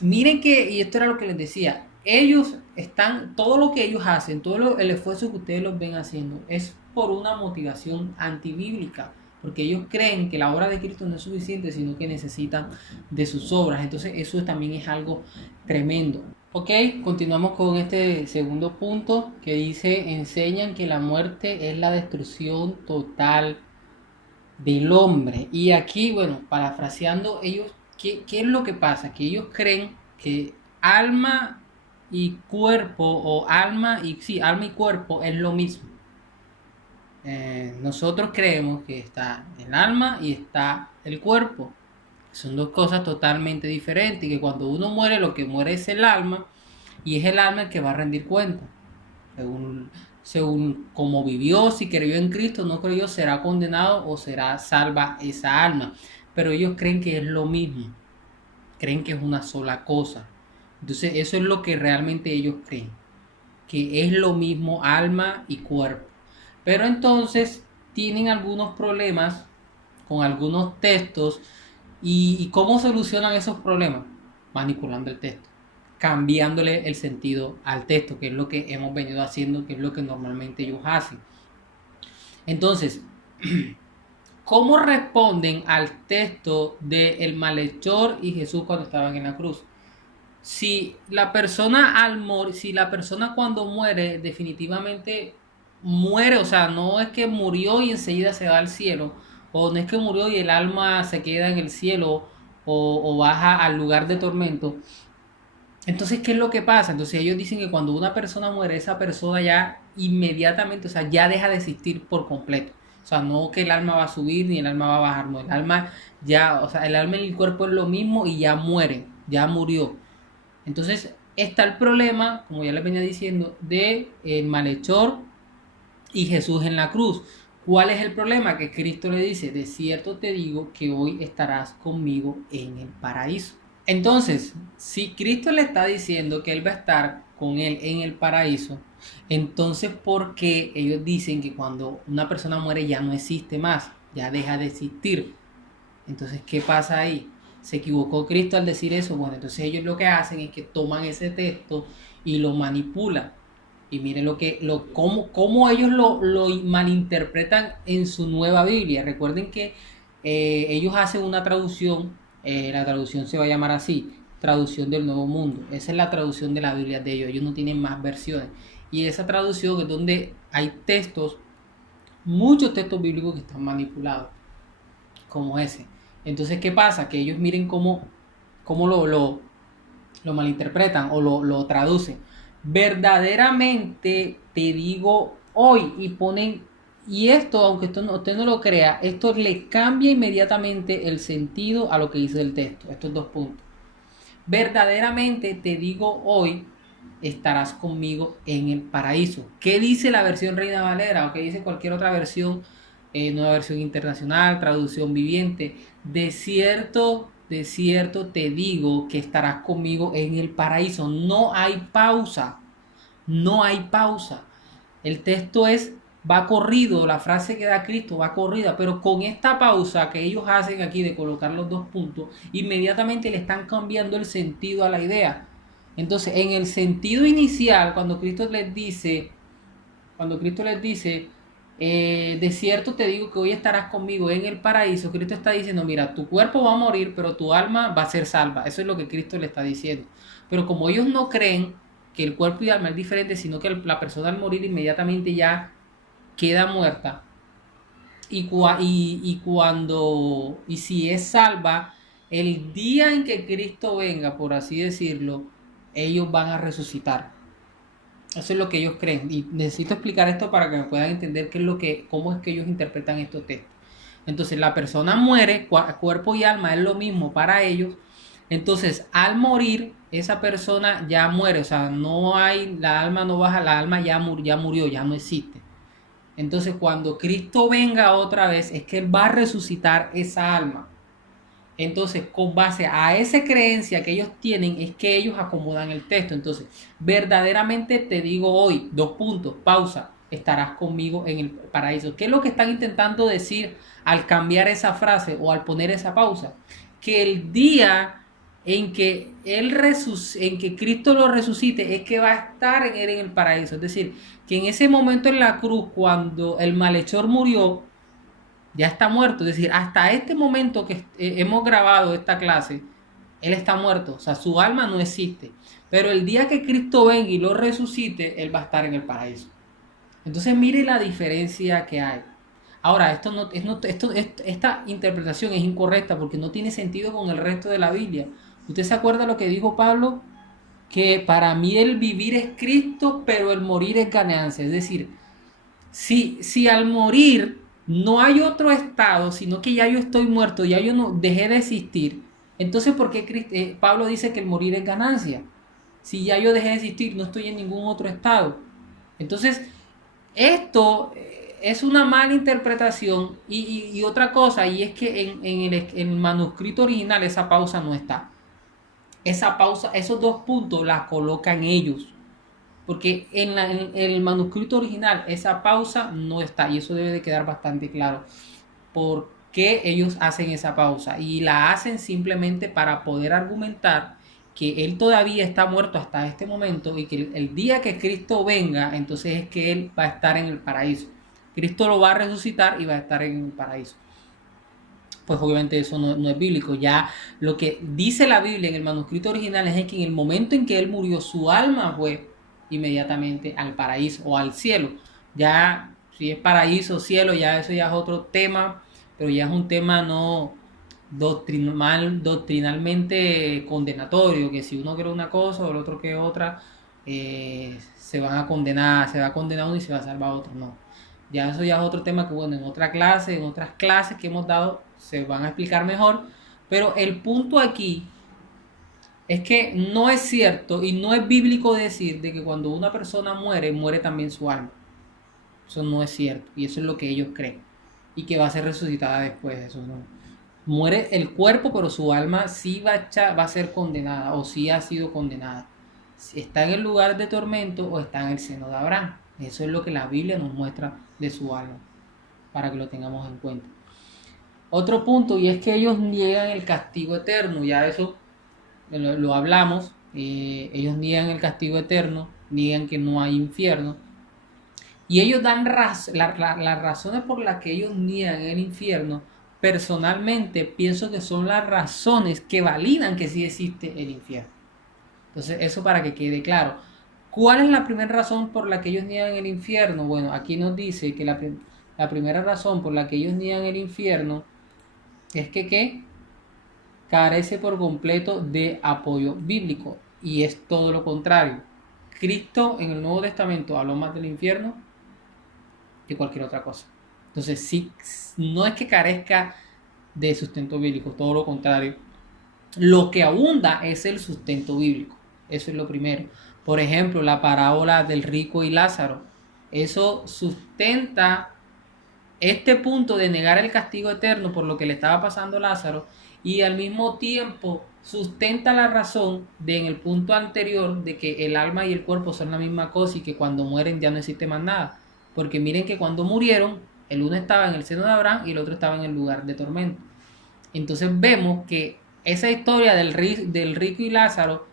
miren que, y esto era lo que les decía, ellos están, todo lo que ellos hacen, el esfuerzo que ustedes los ven haciendo, es por una motivación antibíblica, porque ellos creen que la obra de Cristo no es suficiente, sino que necesitan de sus obras. Entonces eso también es algo tremendo. Ok, continuamos con este segundo punto que dice: enseñan que la muerte es la destrucción total del hombre. Y aquí, bueno, parafraseando, ellos, ¿qué es lo que pasa? Que ellos creen que alma y cuerpo, o alma y, sí, alma y cuerpo es lo mismo. Nosotros creemos que está el alma y está el cuerpo. Son dos cosas totalmente diferentes, y que cuando uno muere, lo que muere es el alma, y es el alma el que va a rendir cuenta. Según como vivió, si creyó en Cristo, no creyó, será condenado o será salva esa alma. Pero ellos creen que es lo mismo, creen que es una sola cosa. Entonces eso es lo que realmente ellos creen, que es lo mismo alma y cuerpo. Pero entonces tienen algunos problemas con algunos textos. ¿Y cómo solucionan esos problemas? Manipulando el texto, cambiándole el sentido al texto, que es lo que hemos venido haciendo, que es lo que normalmente ellos hacen. Entonces, ¿cómo responden al texto de el malhechor y Jesús cuando estaban en la cruz? Si la persona si la persona cuando muere definitivamente muere, o sea, no es que murió y enseguida se va al cielo, o no es que murió y el alma se queda en el cielo, o baja al lugar de tormento. Entonces, ¿qué es lo que pasa? Entonces ellos dicen que cuando una persona muere, esa persona ya inmediatamente, o sea, ya deja de existir por completo. O sea, no que el alma va a subir ni el alma va a bajar, no, el alma ya, o sea, el alma y el cuerpo es lo mismo y ya muere, ya murió. Entonces está el problema, como ya les venía diciendo, de el malhechor y Jesús en la cruz. ¿Cuál es el problema? Que Cristo le dice: de cierto te digo que hoy estarás conmigo en el paraíso. Entonces, si Cristo le está diciendo que Él va a estar con Él en el paraíso, entonces ¿por qué ellos dicen que cuando una persona muere ya no existe más, ya deja de existir? Entonces, ¿qué pasa ahí? ¿Se equivocó Cristo al decir eso? Bueno, entonces ellos lo que hacen es que toman ese texto y lo manipulan. Y miren cómo ellos lo malinterpretan en su nueva Biblia. Recuerden que ellos hacen una traducción, la traducción se va a llamar así: traducción del Nuevo Mundo. Esa es la traducción de la Biblia de ellos. Ellos no tienen más versiones. Y esa traducción es donde hay textos, muchos textos bíblicos que están manipulados, como ese. Entonces, ¿qué pasa? Que ellos miren cómo lo malinterpretan o lo traducen. Verdaderamente te digo hoy, y ponen, y esto, aunque usted no lo crea, esto le cambia inmediatamente el sentido a lo que dice el texto, estos dos puntos. Verdaderamente te digo hoy, estarás conmigo en el paraíso. ¿Qué dice la versión Reina Valera o qué dice cualquier otra versión, nueva versión internacional, traducción viviente? De cierto te digo que estarás conmigo en el paraíso. No hay pausa, no hay pausa. El texto va corrido, la frase que da Cristo va corrida, pero con esta pausa que ellos hacen aquí de colocar los dos puntos, inmediatamente le están cambiando el sentido a la idea. Entonces, en el sentido inicial, cuando Cristo les dice, de cierto te digo que hoy estarás conmigo en el paraíso, Cristo está diciendo: mira, tu cuerpo va a morir, pero tu alma va a ser salva. Eso es lo que Cristo le está diciendo. Pero como ellos no creen que el cuerpo y el alma es diferente, sino que la persona al morir inmediatamente ya queda muerta, y si es salva, el día en que Cristo venga, por así decirlo, ellos van a resucitar. Eso es lo que ellos creen, y necesito explicar esto para que me puedan entender cómo es que ellos interpretan estos textos. Entonces, la persona muere, cuerpo y alma es lo mismo para ellos. Entonces, al morir, esa persona ya muere, o sea, la alma no baja, la alma ya murió, ya no existe. Entonces, cuando Cristo venga otra vez, es que Él va a resucitar esa alma. Entonces, con base a esa creencia que ellos tienen, es que ellos acomodan el texto. Entonces, verdaderamente te digo hoy, dos puntos, pausa, estarás conmigo en el paraíso. ¿Qué es lo que están intentando decir al cambiar esa frase o al poner esa pausa? Que el día en que en que Cristo lo resucite, es que va a estar en él en el paraíso. Es decir, que en ese momento en la cruz, cuando el malhechor murió, ya está muerto. Es decir, hasta este momento que hemos grabado esta clase, él está muerto, o sea, su alma no existe. Pero el día que Cristo venga y lo resucite, él va a estar en el paraíso. Entonces mire la diferencia que hay. Ahora, esta interpretación es incorrecta porque no tiene sentido con el resto de la Biblia. ¿Usted se acuerda lo que dijo Pablo? Que para mí el vivir es Cristo, pero el morir es ganancia. Es decir, si al morir no hay otro estado, sino que ya yo estoy muerto, ya yo no dejé de existir, entonces ¿por qué Pablo dice que el morir es ganancia? Si ya yo dejé de existir, no estoy en ningún otro estado. Entonces, esto es una mala interpretación y otra cosa, y es que en el manuscrito original esa pausa no está. Esa pausa, esos dos puntos la colocan ellos. Porque en el manuscrito original esa pausa no está y eso debe de quedar bastante claro. ¿Por qué ellos hacen esa pausa? Y la hacen simplemente para poder argumentar que él todavía está muerto hasta este momento y que el día que Cristo venga, entonces es que él va a estar en el paraíso. Cristo lo va a resucitar y va a estar en el paraíso. Pues obviamente eso no es bíblico. Ya lo que dice la Biblia en el manuscrito original es que en el momento en que él murió, su alma fue inmediatamente al paraíso o al cielo. Ya si es paraíso o cielo, ya eso ya es otro tema, pero ya es un tema no doctrinalmente condenatorio, que si uno cree una cosa o el otro cree otra, se van a condenar, se va a condenar uno y se va a salvar otro, no. Ya eso ya es otro tema que bueno, en otra clase, en otras clases que hemos dado, se van a explicar mejor, pero el punto aquí es que no es cierto y no es bíblico decir de que cuando una persona muere, muere también su alma. Eso no es cierto y eso es lo que ellos creen y que va a ser resucitada después. Eso no. Muere el cuerpo, pero su alma sí va a ser condenada o sí ha sido condenada. Si está en el lugar de tormento o está en el seno de Abraham. Eso es lo que la Biblia nos muestra de su alma, para que lo tengamos en cuenta. Otro punto, y es que ellos niegan el castigo eterno, ya eso lo hablamos, ellos niegan el castigo eterno, niegan que no hay infierno, y ellos dan las razones por las que ellos niegan el infierno. Personalmente pienso que son las razones que validan que sí existe el infierno. Entonces, eso para que quede claro. ¿Cuál es la primera razón por la que ellos niegan el infierno? Bueno, aquí nos dice que la primera razón por la que ellos niegan el infierno es que ¿qué? Carece por completo de apoyo bíblico. Y es todo lo contrario. Cristo en el Nuevo Testamento habló más del infierno que cualquier otra cosa. Entonces, sí, no es que carezca de sustento bíblico, todo lo contrario. Lo que abunda es el sustento bíblico. Eso es lo primero. Por ejemplo, la parábola del rico y Lázaro. Eso sustenta este punto de negar el castigo eterno por lo que le estaba pasando a Lázaro y al mismo tiempo sustenta la razón de en el punto anterior de que el alma y el cuerpo son la misma cosa y que cuando mueren ya no existe más nada. Porque miren que cuando murieron, el uno estaba en el seno de Abraham y el otro estaba en el lugar de tormento. Entonces vemos que esa historia del rico y Lázaro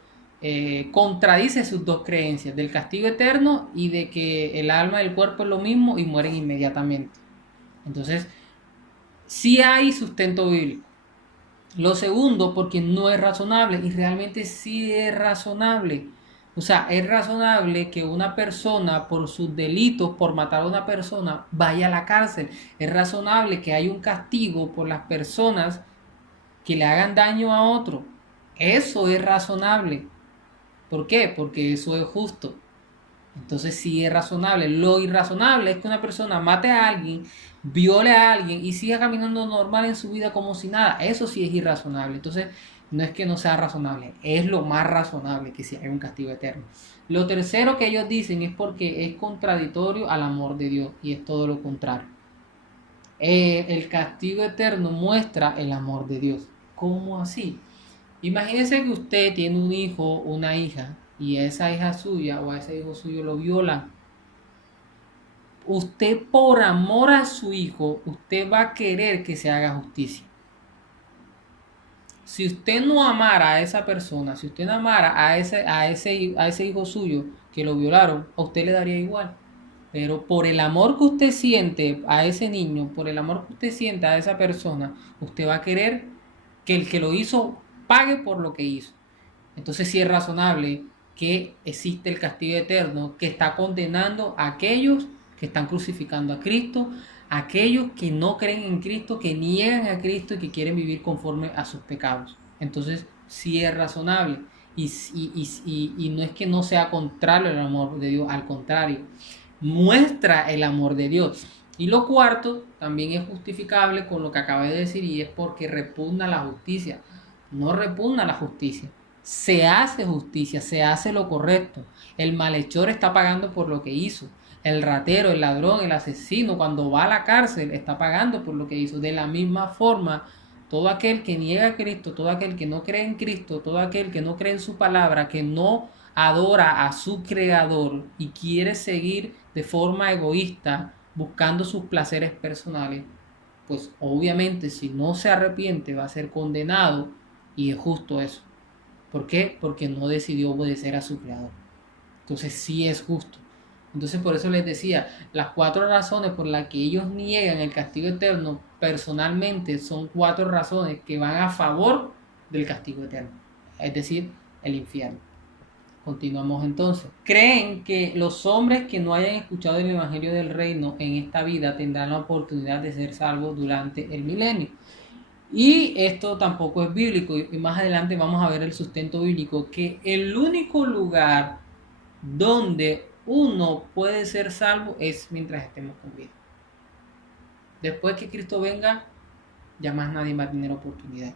contradice sus dos creencias, del castigo eterno y de que el alma y el cuerpo es lo mismo y mueren inmediatamente. Entonces, sí hay sustento bíblico. Lo segundo, porque no es razonable, y realmente sí es razonable. O sea, es razonable que una persona por sus delitos, por matar a una persona, vaya a la cárcel. Es razonable que haya un castigo por las personas que le hagan daño a otro. Eso es razonable. ¿Por qué? Porque eso es justo. Entonces sí es razonable. Lo irrazonable es que una persona mate a alguien, viole a alguien y siga caminando normal en su vida como si nada. Eso sí es irrazonable. Entonces no es que no sea razonable, es lo más razonable que si hay un castigo eterno. Lo tercero que ellos dicen es porque es contradictorio al amor de Dios y es todo lo contrario. El castigo eterno muestra el amor de Dios. ¿Cómo así? Imagínese que usted tiene un hijo, una hija, y a esa hija suya o a ese hijo suyo lo violan. Usted por amor a su hijo, usted va a querer que se haga justicia. Si usted no amara a esa persona, si usted no amara a ese hijo suyo que lo violaron, a usted le daría igual. Pero por el amor que usted siente a ese niño, por el amor que usted siente a esa persona, usted va a querer que el que lo hizo pague por lo que hizo. Entonces sí es razonable que existe el castigo eterno que está condenando a aquellos que están crucificando a Cristo, a aquellos que no creen en Cristo, que niegan a Cristo y que quieren vivir conforme a sus pecados. Entonces sí es razonable. Y no es que no sea contrario al amor de Dios, al contrario, muestra el amor de Dios. Y lo cuarto también es justificable con lo que acabé de decir y es porque repugna la justicia. No repugna la justicia. Se hace justicia, se hace lo correcto. El malhechor está pagando por lo que hizo. El ratero, el ladrón, el asesino, cuando va a la cárcel, está pagando por lo que hizo. De la misma forma, todo aquel que niega a Cristo, todo aquel que no cree en Cristo, todo aquel que no cree en su palabra, que no adora a su creador y quiere seguir de forma egoísta buscando sus placeres personales, pues obviamente si no se arrepiente va a ser condenado y es justo eso. ¿Por qué? Porque no decidió obedecer a su creador. Entonces sí es justo. Entonces por eso les decía, las 4 razones por las que ellos niegan el castigo eterno personalmente son 4 razones que van a favor del castigo eterno. Es decir, el infierno. Continuamos entonces. Creen que los hombres que no hayan escuchado el Evangelio del Reino en esta vida tendrán la oportunidad de ser salvos durante el milenio. Y esto tampoco es bíblico. Y más adelante vamos a ver el sustento bíblico, que el único lugar donde uno puede ser salvo es mientras estemos con vida. Después que Cristo venga, ya más nadie va a tener oportunidad.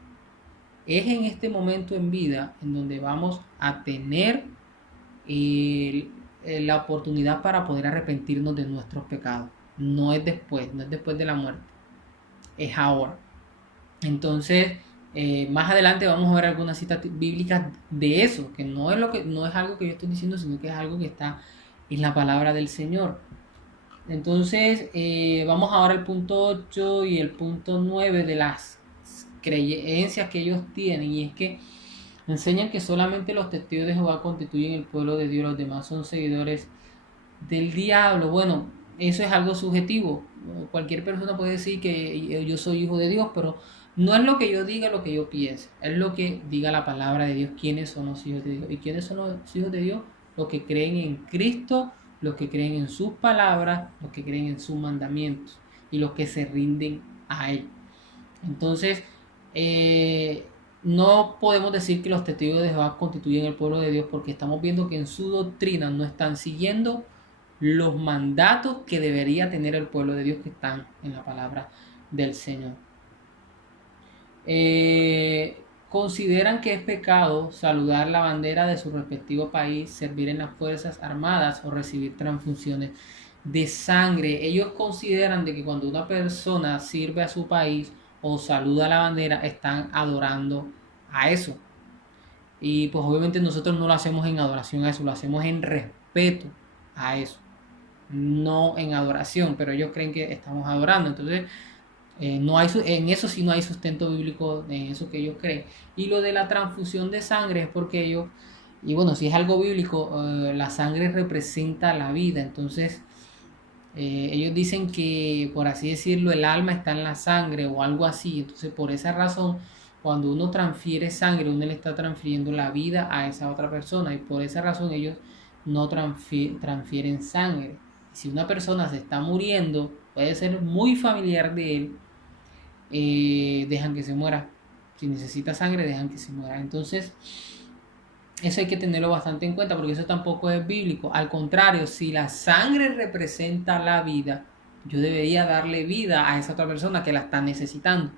Es en este momento en vida en donde vamos a tener la oportunidad para poder arrepentirnos de nuestros pecados. No es después, no es después de la muerte, es ahora. Entonces, más adelante vamos a ver algunas citas bíblicas de eso, que no es algo que yo estoy diciendo, sino que es algo que está en la palabra del Señor. Entonces, vamos ahora al punto 8 y el punto 9 de las creencias que ellos tienen, y es que enseñan que solamente los testigos de Jehová constituyen el pueblo de Dios, los demás son seguidores del diablo. Bueno, eso es algo subjetivo. Cualquier persona puede decir que yo soy hijo de Dios, pero no es lo que yo diga, lo que yo piense, es lo que diga la palabra de Dios, quiénes son los hijos de Dios. ¿Y quiénes son los hijos de Dios? Los que creen en Cristo, los que creen en sus palabras, los que creen en sus mandamientos y los que se rinden a Él. Entonces, no podemos decir que los testigos de Jehová constituyen el pueblo de Dios porque estamos viendo que en su doctrina no están siguiendo los mandatos que debería tener el pueblo de Dios que están en la palabra del Señor. Consideran que es pecado saludar la bandera de su respectivo país, servir en las Fuerzas Armadas o recibir transfusiones de sangre. Ellos consideran de que cuando una persona sirve a su país o saluda la bandera, están adorando a eso. Y pues obviamente nosotros no lo hacemos en adoración a eso, lo hacemos en respeto a eso, no en adoración, pero ellos creen que estamos adorando. Entonces, no hay, en eso sí no hay sustento bíblico en eso que ellos creen. Y lo de la transfusión de sangre es porque ellos, y bueno, si es algo bíblico, la sangre representa la vida. Entonces, ellos dicen que, por así decirlo, el alma está en la sangre o algo así. Entonces, por esa razón, cuando uno transfiere sangre, uno le está transfiriendo la vida a esa otra persona. Y por esa razón ellos no transfieren sangre. Si una persona se está muriendo, puede ser muy familiar de él, dejan que se muera. Si necesita sangre, dejan que se muera. Entonces, eso hay que tenerlo bastante en cuenta porque eso tampoco es bíblico. Al contrario, si la sangre representa la vida, yo debería darle vida a esa otra persona que la está necesitando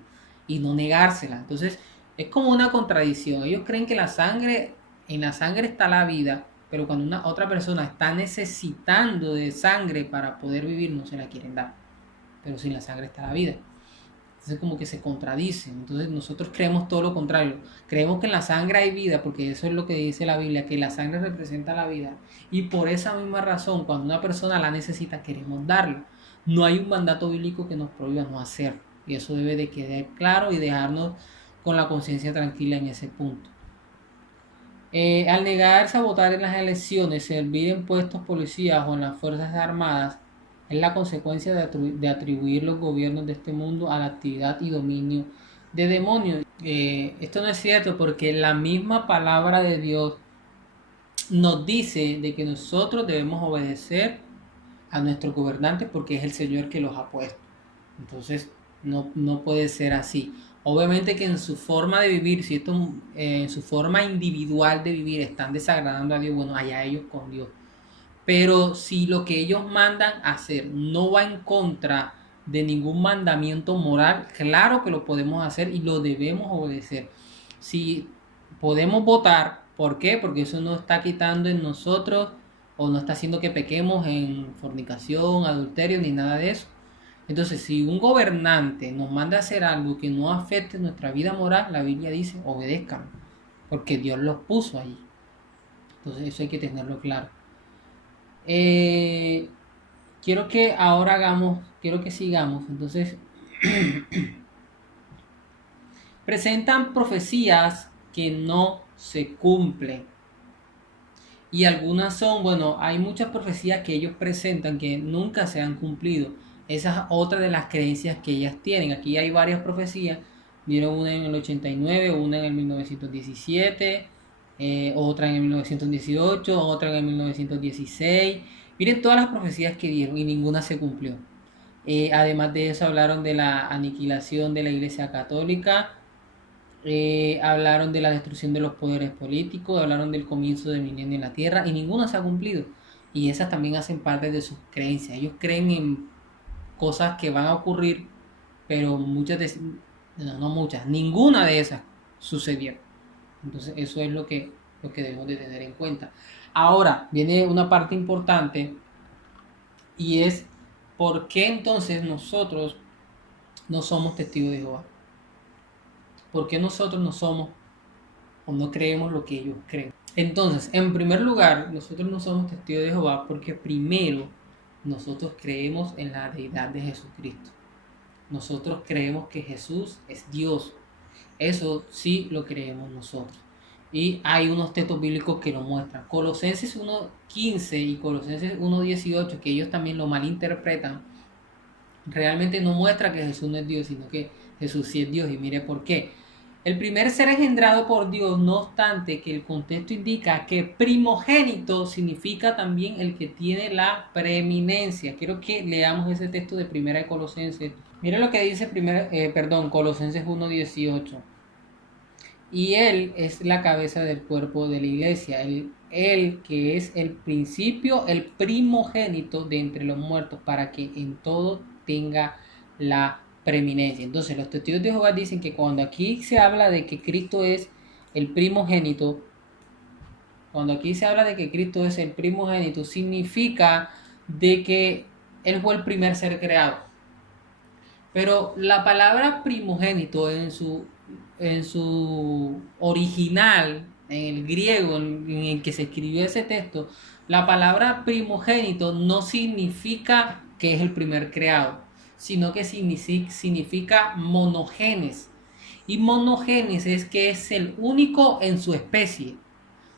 y no negársela. Entonces, es como una contradicción. Ellos creen que en la sangre está la vida, pero cuando una otra persona está necesitando de sangre para poder vivir, no se la quieren dar. Pero sin la sangre está la vida. Entonces como que se contradicen. Entonces nosotros creemos todo lo contrario. Creemos que en la sangre hay vida, porque eso es lo que dice la Biblia, que la sangre representa la vida. Y por esa misma razón, cuando una persona la necesita, queremos darla. No hay un mandato bíblico que nos prohíba no hacerlo. Y eso debe de quedar claro y dejarnos con la conciencia tranquila en ese punto. Al negarse a votar en las elecciones, servir en puestos policías o en las Fuerzas Armadas, Es la consecuencia de atribuir los gobiernos de este mundo a la actividad y dominio de demonios. Esto no es cierto porque la misma palabra de Dios nos dice de que nosotros debemos obedecer a nuestros gobernantes porque es el Señor que los ha puesto. Entonces, no puede ser así. Obviamente que en su forma de vivir, si esto, en su forma individual de vivir están desagradando a Dios, bueno, allá ellos con Dios. Pero si lo que ellos mandan hacer no va en contra de ningún mandamiento moral, claro que lo podemos hacer y lo debemos obedecer. Si podemos votar, ¿por qué? Porque eso no está quitando en nosotros o no está haciendo que pequemos en fornicación, adulterio ni nada de eso. Entonces, si un gobernante nos manda a hacer algo que no afecte nuestra vida moral, la Biblia dice, obedezcan, porque Dios los puso allí. Entonces, eso hay que tenerlo claro. Eh, quiero que ahora quiero que sigamos. Entonces, presentan profecías que no se cumplen. Y algunas son, bueno, hay muchas profecías que ellos presentan que nunca se han cumplido. Esa es otra de las creencias que ellas tienen. Aquí hay varias profecías. Vieron una en el 89, una en el 1917, otra en el 1918, otra en el 1916. Miren todas las profecías que dieron y ninguna se cumplió. Además de eso hablaron de la aniquilación de la Iglesia Católica, hablaron de la destrucción de los poderes políticos, hablaron del comienzo del milenio en la tierra y ninguna se ha cumplido. Y esas también hacen parte de sus creencias. Ellos creen en cosas que van a ocurrir, pero no muchas, ninguna de esas sucedió. Entonces eso es lo que debemos de tener en cuenta. Ahora viene una parte importante y es por qué entonces nosotros no somos testigos de Jehová. ¿Por qué nosotros no somos o no creemos lo que ellos creen? Entonces, en primer lugar, nosotros no somos testigos de Jehová porque primero nosotros creemos en la deidad de Jesucristo. Nosotros creemos que Jesús es Dios. Eso sí lo creemos nosotros. Y hay unos textos bíblicos que lo muestran. Colosenses 1:15 y Colosenses 1:18, que ellos también lo malinterpretan, realmente no muestra que Jesús no es Dios, sino que Jesús sí es Dios. Y mire por qué. El primer ser engendrado por Dios, no obstante que el contexto indica que primogénito significa también el que tiene la preeminencia. Quiero que leamos ese texto de Primera de Colosenses. Mire lo que dice Colosenses 1:18. Y Él es la cabeza del cuerpo de la iglesia, él que es el principio, el primogénito de entre los muertos, para que en todo tenga la preeminencia. Entonces los testigos de Jehová dicen que cuando aquí se habla de que Cristo es el primogénito, cuando aquí se habla de que Cristo es el primogénito, significa de que Él fue el primer ser creado. Pero la palabra primogénito en su original, en el griego en el que se escribió ese texto, la palabra primogénito no significa que es el primer creado, sino que significa monogenes. Y monogenes es que es el único en su especie.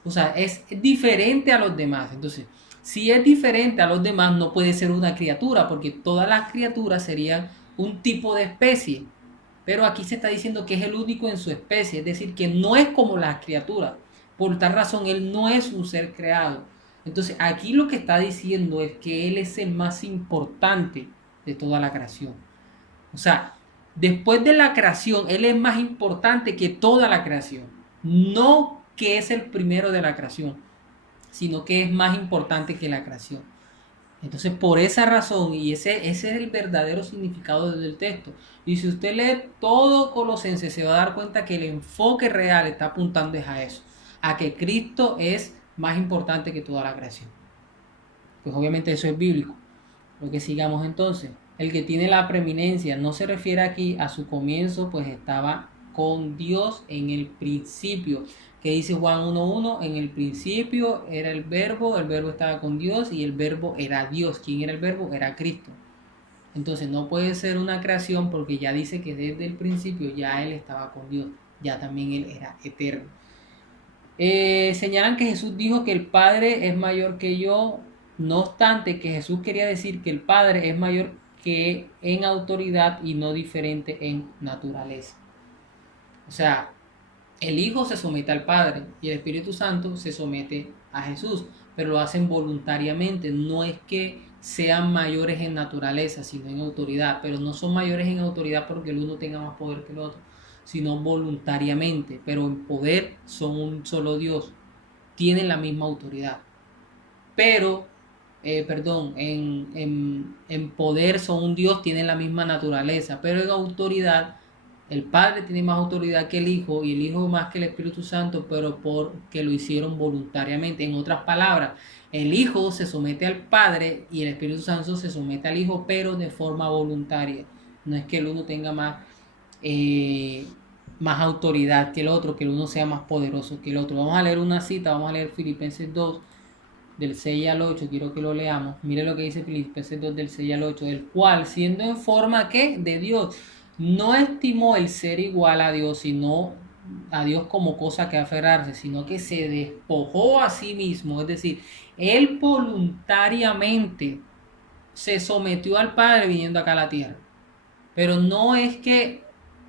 O sea, es diferente a los demás. Entonces, si es diferente a los demás, no puede ser una criatura, porque todas las criaturas serían un tipo de especie. Pero aquí se está diciendo que es el único en su especie, es decir, que no es como las criaturas. Por tal razón, Él no es un ser creado. Entonces, aquí lo que está diciendo es que Él es el más importante de toda la creación. O sea, después de la creación, Él es más importante que toda la creación. No que es el primero de la creación, sino que es más importante que la creación. Entonces, por esa razón, y ese es el verdadero significado del texto. Y si usted lee todo Colosenses, se va a dar cuenta que el enfoque real está apuntando a eso, a que Cristo es más importante que toda la creación. Pues obviamente eso es bíblico. Lo que sigamos entonces. El que tiene la preeminencia no se refiere aquí a su comienzo, pues estaba con Dios en el principio. Que dice Juan 1:1, en el principio era el verbo estaba con Dios y el verbo era Dios. ¿Quién era el verbo? Era Cristo. Entonces no puede ser una creación porque ya dice que desde el principio ya Él estaba con Dios, ya también Él era eterno. Señalan que Jesús dijo que el Padre es mayor que yo, No obstante que Jesús quería decir que el Padre es mayor que en autoridad y no diferente en naturaleza. O sea, el Hijo se somete al Padre y el Espíritu Santo se somete a Jesús, pero lo hacen voluntariamente. No es que sean mayores en naturaleza, sino en autoridad, pero no son mayores en autoridad porque el uno tenga más poder que el otro, sino voluntariamente, pero en poder son un solo Dios, tienen la misma autoridad. Pero, perdón, en poder son un Dios, tienen la misma naturaleza, pero en autoridad el Padre tiene más autoridad que el Hijo y el Hijo más que el Espíritu Santo, pero porque lo hicieron voluntariamente. En otras palabras, el Hijo se somete al Padre y el Espíritu Santo se somete al Hijo, pero de forma voluntaria. No es que el uno tenga eh, más autoridad que el otro, que el uno sea más poderoso que el otro. Vamos a leer una cita, vamos a leer Filipenses 2, del 6 al 8, quiero que lo leamos. Mire lo que dice Filipenses 2 del 6 al 8, del cual, siendo en forma ¿qué? De Dios, no estimó el ser igual a Dios, sino a Dios como cosa que aferrarse, sino que se despojó a sí mismo, es decir, él voluntariamente se sometió al Padre viniendo acá a la tierra. Pero no es que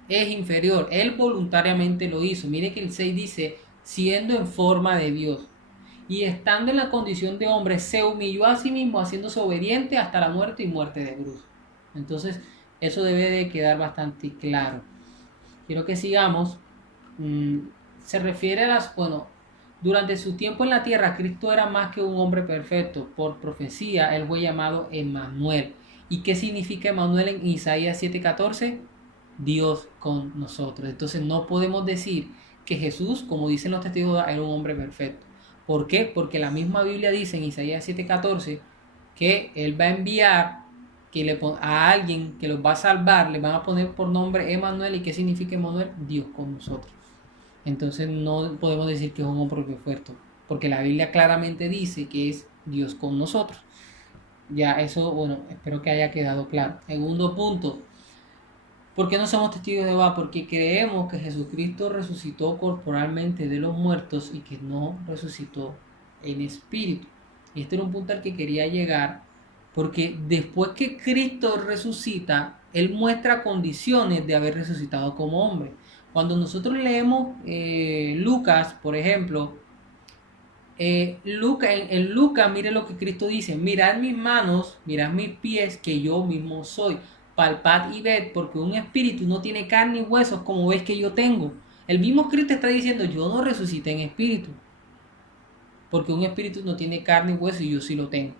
es inferior, él voluntariamente lo hizo. Mire que el 6 dice, siendo en forma de Dios y estando en la condición de hombre, se humilló a sí mismo, haciéndose obediente hasta la muerte y muerte de cruz. Entonces, eso debe de quedar bastante claro. Quiero que sigamos. Se refiere a bueno, durante su tiempo en la tierra, Cristo era más que un hombre perfecto. Por profecía, él fue llamado Emmanuel. ¿Y qué significa Emmanuel en Isaías 7:14? Dios con nosotros. Entonces, no podemos decir que Jesús, como dicen los testigos, era un hombre perfecto. ¿Por qué? Porque la misma Biblia dice en Isaías 7:14 que Él va a enviar a alguien que los va a salvar, le van a poner por nombre Emmanuel. ¿Y qué significa Emmanuel? Dios con nosotros. Entonces no podemos decir que es un hombre perfecto, porque la Biblia claramente dice que es Dios con nosotros. Ya eso, bueno, espero que haya quedado claro. Segundo punto, ¿por qué no somos testigos de Jehová? Porque creemos que Jesucristo resucitó corporalmente de los muertos y que no resucitó en espíritu. Y este era un punto al que quería llegar, porque después que Cristo resucita, Él muestra condiciones de haber resucitado como hombre. Cuando nosotros leemos Lucas, por ejemplo, en Lucas, mire lo que Cristo dice: mirad mis manos, mirad mis pies, que yo mismo soy. Palpad y ved, porque un espíritu no tiene carne y huesos como ves que yo tengo. El mismo Cristo está diciendo: yo no resucité en espíritu, porque un espíritu no tiene carne y huesos y yo sí lo tengo.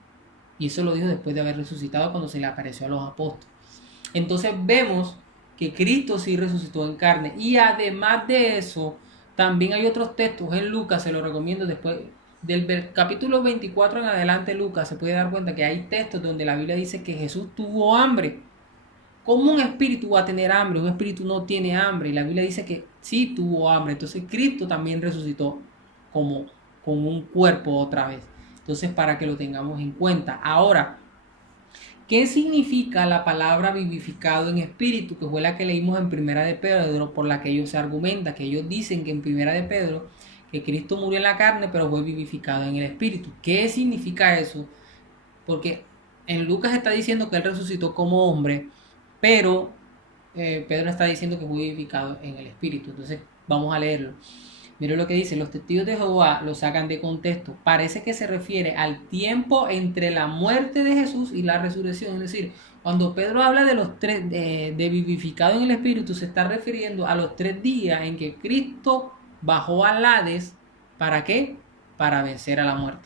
Y eso lo dijo después de haber resucitado, cuando se le apareció a los apóstoles. Entonces vemos que Cristo sí resucitó en carne. Y además de eso, también hay otros textos en Lucas, se lo recomiendo después. Del capítulo 24 en adelante, Lucas se puede dar cuenta que hay textos donde la Biblia dice que Jesús tuvo hambre. ¿Cómo un espíritu va a tener hambre? Un espíritu no tiene hambre. Y la Biblia dice que sí tuvo hambre. Entonces Cristo también resucitó como con un cuerpo otra vez. Entonces, para que lo tengamos en cuenta. Ahora, ¿qué significa la palabra vivificado en espíritu? Que fue la que leímos en Primera de Pedro, por la que ellos se argumentan, que ellos dicen que en Primera de Pedro, que Cristo murió en la carne, pero fue vivificado en el espíritu. ¿Qué significa eso? Porque en Lucas está diciendo que él resucitó como hombre, pero Pedro está diciendo que fue vivificado en el espíritu. Entonces, vamos a leerlo. Mira lo que dice: los testigos de Jehová lo sacan de contexto. Parece que se refiere al tiempo entre la muerte de Jesús y la resurrección. Es decir, cuando Pedro habla de los de vivificado en el Espíritu, se está refiriendo a los 3 días en que Cristo bajó al Hades. ¿Para qué? Para vencer a la muerte.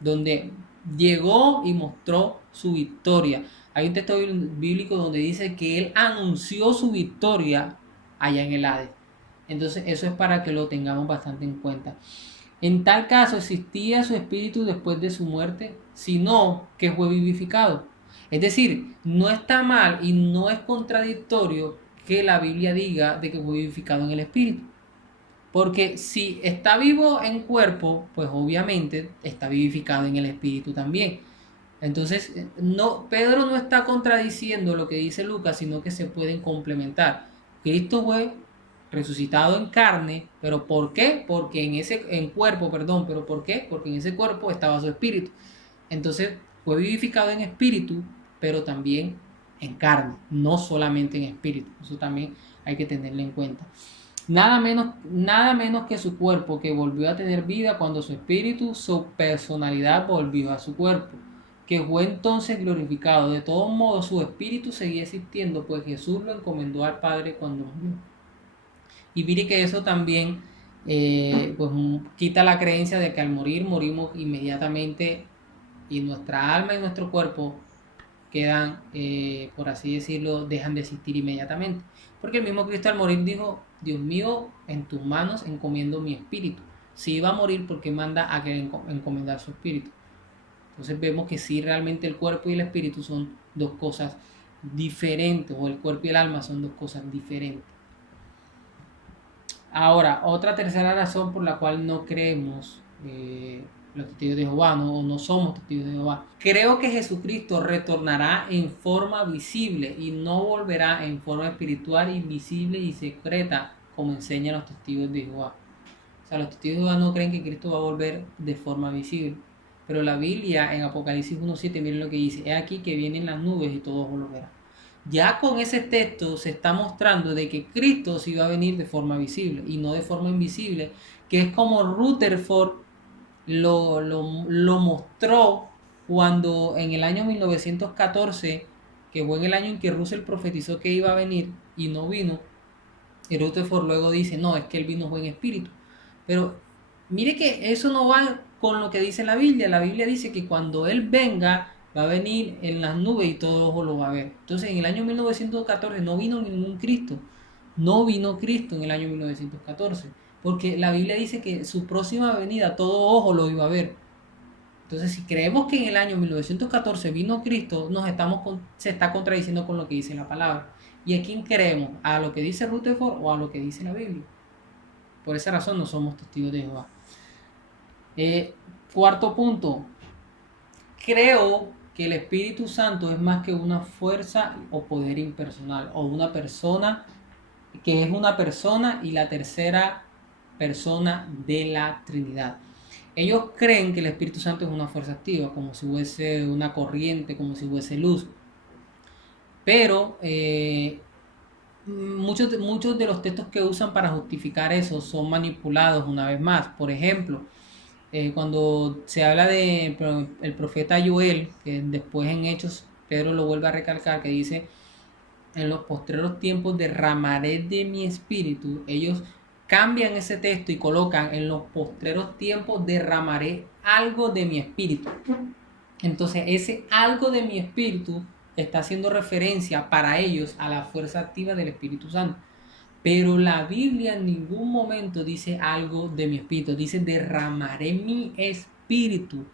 Donde llegó y mostró su victoria. Hay un texto bíblico donde dice que él anunció su victoria allá en el Hades. Entonces eso es para que lo tengamos bastante en cuenta. En tal caso, ¿existía su espíritu después de su muerte? Sino que fue vivificado. Es decir, no está mal y no es contradictorio que la Biblia diga de que fue vivificado en el espíritu. Porque si está vivo en cuerpo, pues obviamente está vivificado en el espíritu también. Entonces, Pedro no está contradiciendo lo que dice Lucas, sino que se pueden complementar. Cristo fue resucitado en carne, pero ¿por qué? Porque en cuerpo, perdón, pero ¿por qué? Porque en ese cuerpo estaba su espíritu. Entonces fue vivificado en espíritu, pero también en carne, no solamente en espíritu. Eso también hay que tenerlo en cuenta. Nada menos que su cuerpo, que volvió a tener vida cuando su espíritu, su personalidad volvió a su cuerpo, que fue entonces glorificado. De todos modos, su espíritu seguía existiendo, pues Jesús lo encomendó al Padre cuando murió. Y mire que eso también pues, quita la creencia de que al morir morimos inmediatamente y nuestra alma y nuestro cuerpo quedan, por así decirlo, dejan de existir inmediatamente. Porque el mismo Cristo al morir dijo, Dios mío, en tus manos encomiendo mi espíritu. Si iba a morir, ¿por qué manda a que encomendar su espíritu? Entonces vemos que sí, realmente el cuerpo y el espíritu son dos cosas diferentes, o el cuerpo y el alma son dos cosas diferentes. Ahora, otra tercera razón por la cual no creemos los testigos de Jehová, no somos testigos de Jehová. Creo que Jesucristo retornará en forma visible y no volverá en forma espiritual, invisible y secreta, como enseñan los testigos de Jehová. O sea, los testigos de Jehová no creen que Cristo va a volver de forma visible. Pero la Biblia en Apocalipsis 1.7, miren lo que dice: he aquí que vienen las nubes y todos lo verán. Ya con ese texto se está mostrando de que Cristo sí va a venir de forma visible y no de forma invisible, que es como Rutherford lo mostró cuando en el año 1914, que fue en el año en que Russell profetizó que iba a venir y no vino, y Rutherford luego dice, no, es que él vino en espíritu. Pero mire que eso no va con lo que dice la Biblia. La Biblia dice que cuando él venga, va a venir en las nubes y todo ojo lo va a ver. Entonces en el año 1914 no vino ningún Cristo. No vino Cristo en el año 1914. Porque la Biblia dice que su próxima venida todo ojo lo iba a ver. Entonces si creemos que en el año 1914 vino Cristo, se está contradiciendo con lo que dice la palabra. ¿Y a quién creemos? ¿A lo que dice Rutherford o a lo que dice la Biblia? Por esa razón no somos testigos de Jehová. Cuarto punto. Creo que el Espíritu Santo es más que una fuerza o poder impersonal, o una persona, que es una persona y la tercera persona de la Trinidad. Ellos creen que el Espíritu Santo es una fuerza activa, como si fuese una corriente, como si fuese luz. Pero muchos de los textos que usan para justificar eso son manipulados una vez más. Por ejemplo, cuando se habla de el profeta Joel, que después en Hechos Pedro lo vuelve a recalcar, que dice, en los postreros tiempos derramaré de mi espíritu, ellos cambian ese texto y colocan, en los postreros tiempos derramaré algo de mi espíritu. Entonces ese algo de mi espíritu está haciendo referencia para ellos a la fuerza activa del Espíritu Santo. Pero la Biblia en ningún momento dice algo de mi espíritu, dice derramaré mi espíritu.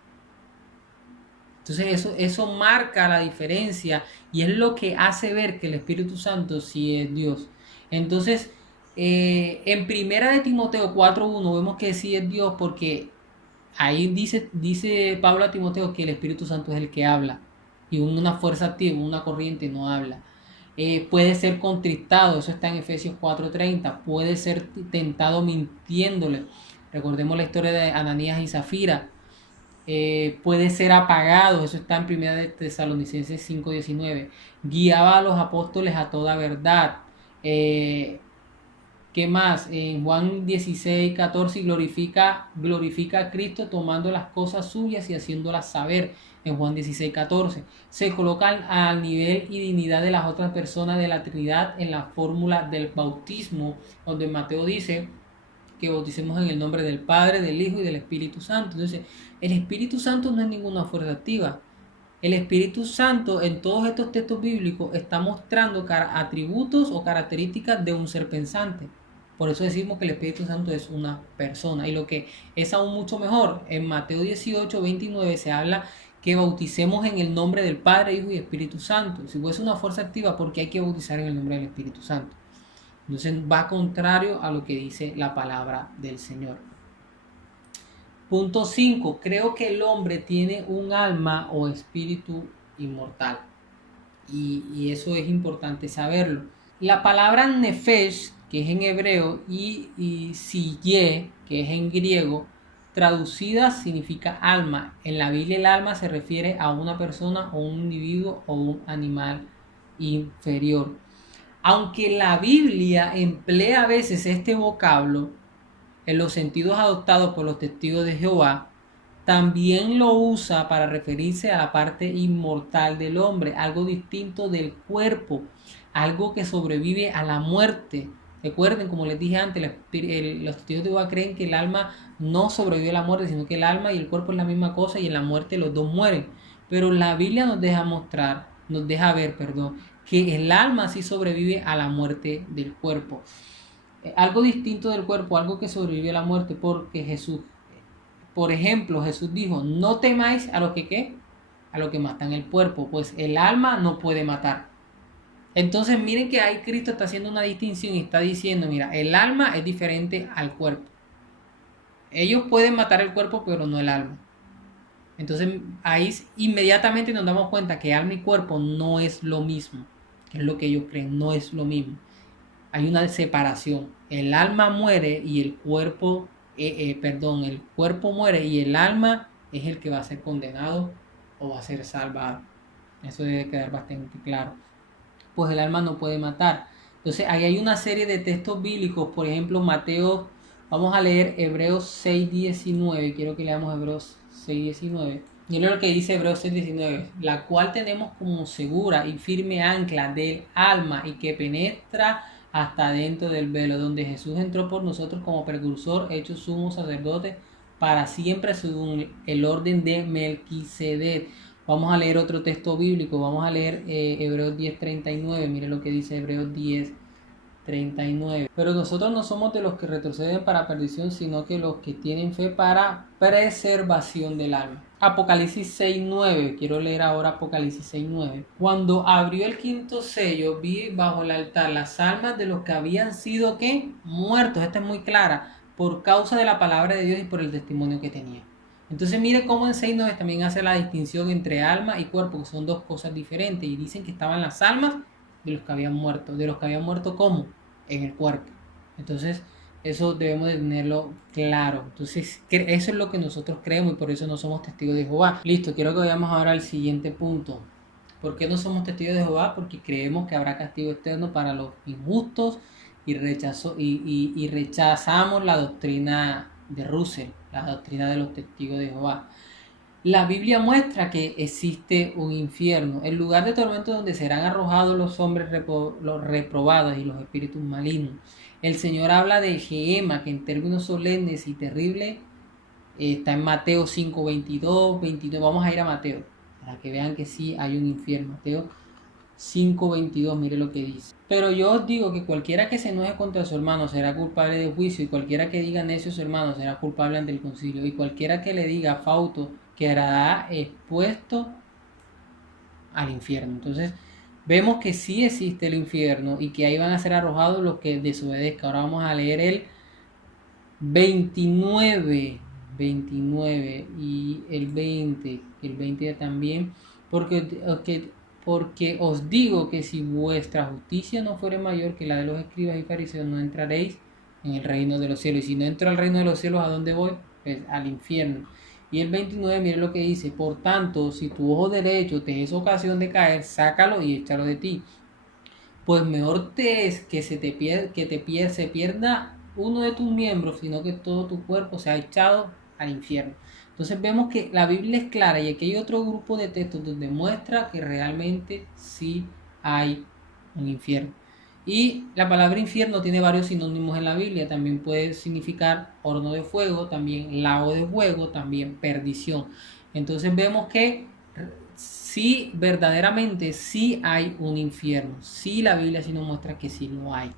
Entonces eso marca la diferencia y es lo que hace ver que el Espíritu Santo sí es Dios. Entonces, en primera de Timoteo 4.1 vemos que sí es Dios, porque ahí dice Pablo a Timoteo que el Espíritu Santo es el que habla y una fuerza activa, una corriente no habla. Puede ser contristado, eso está en Efesios 4.30, puede ser tentado mintiéndole. Recordemos la historia de Ananías y Zafira. Puede ser apagado, eso está en 1 de Tesalonicenses 5.19. Guiaba a los apóstoles a toda verdad. ¿Qué más? En Juan 16.14 glorifica a Cristo tomando las cosas suyas y haciéndolas saber. En Juan 16.14 se colocan al nivel y dignidad de las otras personas de la Trinidad en la fórmula del bautismo, donde Mateo dice que bauticemos en el nombre del Padre, del Hijo y del Espíritu Santo. Entonces, el Espíritu Santo no es ninguna fuerza activa. El Espíritu Santo en todos estos textos bíblicos está mostrando atributos o características de un ser pensante. Por eso decimos que el Espíritu Santo es una persona. Y lo que es aún mucho mejor, en Mateo 18.29 se habla que bauticemos en el nombre del Padre, Hijo y Espíritu Santo. Si fuese una fuerza activa, ¿por qué hay que bautizar en el nombre del Espíritu Santo? Entonces va contrario a lo que dice la palabra del Señor. Punto 5. Creo que el hombre tiene un alma o espíritu inmortal. Y eso es importante saberlo. La palabra nefesh, que es en hebreo, y siye, que es en griego, traducida significa alma. En la Biblia el alma se refiere a una persona o un individuo o un animal inferior. Aunque la Biblia emplea a veces este vocablo en los sentidos adoptados por los testigos de Jehová, también lo usa para referirse a la parte inmortal del hombre, algo distinto del cuerpo, algo que sobrevive a la muerte. Recuerden, como les dije antes, los testigos de Jehová creen que el alma no sobrevive a la muerte, sino que el alma y el cuerpo es la misma cosa y en la muerte los dos mueren. Pero la Biblia nos deja ver, que el alma sí sobrevive a la muerte del cuerpo. Algo distinto del cuerpo, algo que sobrevive a la muerte, porque Jesús, por ejemplo, Jesús dijo, no temáis a lo que ¿qué? A lo que matan el cuerpo, pues el alma no puede matar. Entonces miren que ahí Cristo está haciendo una distinción y está diciendo, mira, el alma es diferente al cuerpo. Ellos pueden matar el cuerpo, pero no el alma. Entonces ahí inmediatamente nos damos cuenta que alma y cuerpo no es lo mismo, que es lo que ellos creen, no es lo mismo. Hay una separación. El alma muere y el cuerpo, el cuerpo muere y el alma es el que va a ser condenado o va a ser salvado. Eso debe quedar bastante claro. Pues el alma no puede matar. Entonces ahí hay una serie de textos bíblicos, por ejemplo Mateo, vamos a leer Hebreos 6:19, quiero que leamos Hebreos 6:19. Miren lo que dice Hebreos 6:19, la cual tenemos como segura y firme ancla del alma y que penetra hasta dentro del velo, donde Jesús entró por nosotros como precursor, hecho sumo sacerdote para siempre según el orden de Melquisedec. Vamos a leer otro texto bíblico, vamos a leer Hebreos 10:39, mire lo que dice Hebreos 10:39. Pero nosotros no somos de los que retroceden para perdición, sino que los que tienen fe para preservación del alma. Apocalipsis 6:9, quiero leer ahora Apocalipsis 6:9. Cuando abrió el quinto sello, vi bajo el altar las almas de los que habían sido, ¿qué? Muertos. Esta es muy clara, por causa de la palabra de Dios y por el testimonio que tenían. Entonces mire cómo en 6:9 también hace la distinción entre alma y cuerpo, que son dos cosas diferentes, y dicen que estaban las almas de los que habían muerto, ¿cómo? En el cuerpo. Entonces eso debemos de tenerlo claro. Entonces eso es lo que nosotros creemos y por eso no somos testigos de Jehová. Listo, quiero que vayamos ahora al siguiente punto. ¿Por qué no somos testigos de Jehová? Porque creemos que habrá castigo eterno para los injustos y rechazamos la doctrina de Russell, la doctrina de los testigos de Jehová. La Biblia muestra que existe un infierno, el lugar de tormento donde serán arrojados los hombres los reprobados y los espíritus malignos. El Señor habla de Gehenna, que en términos solemnes y terribles está en Mateo 5:22, 29. Vamos a ir a Mateo para que vean que sí hay un infierno. Mateo 5:22, mire lo que dice. Pero yo os digo que cualquiera que se enoje contra su hermano será culpable de juicio, y cualquiera que diga necio a su hermano será culpable ante el concilio, y cualquiera que le diga fauto quedará expuesto al infierno. Entonces vemos que sí existe el infierno y que ahí van a ser arrojados los que desobedezcan. Ahora vamos a leer el 29 y el 20 también, porque os digo que si vuestra justicia no fuere mayor que la de los escribas y fariseos, no entraréis en el reino de los cielos. Y si no entro al reino de los cielos, ¿a dónde voy? Pues al infierno. Y el 29, mire lo que dice, por tanto, si tu ojo derecho te es ocasión de caer, sácalo y échalo de ti. Pues mejor te es que se pierda uno de tus miembros, sino que todo tu cuerpo sea echado al infierno. Entonces vemos que la Biblia es clara y aquí hay otro grupo de textos donde muestra que realmente sí hay un infierno. Y la palabra infierno tiene varios sinónimos en la Biblia. También puede significar horno de fuego, también lago de fuego, también perdición. Entonces vemos que sí, verdaderamente sí hay un infierno. Sí, la Biblia sí nos muestra que sí lo hay.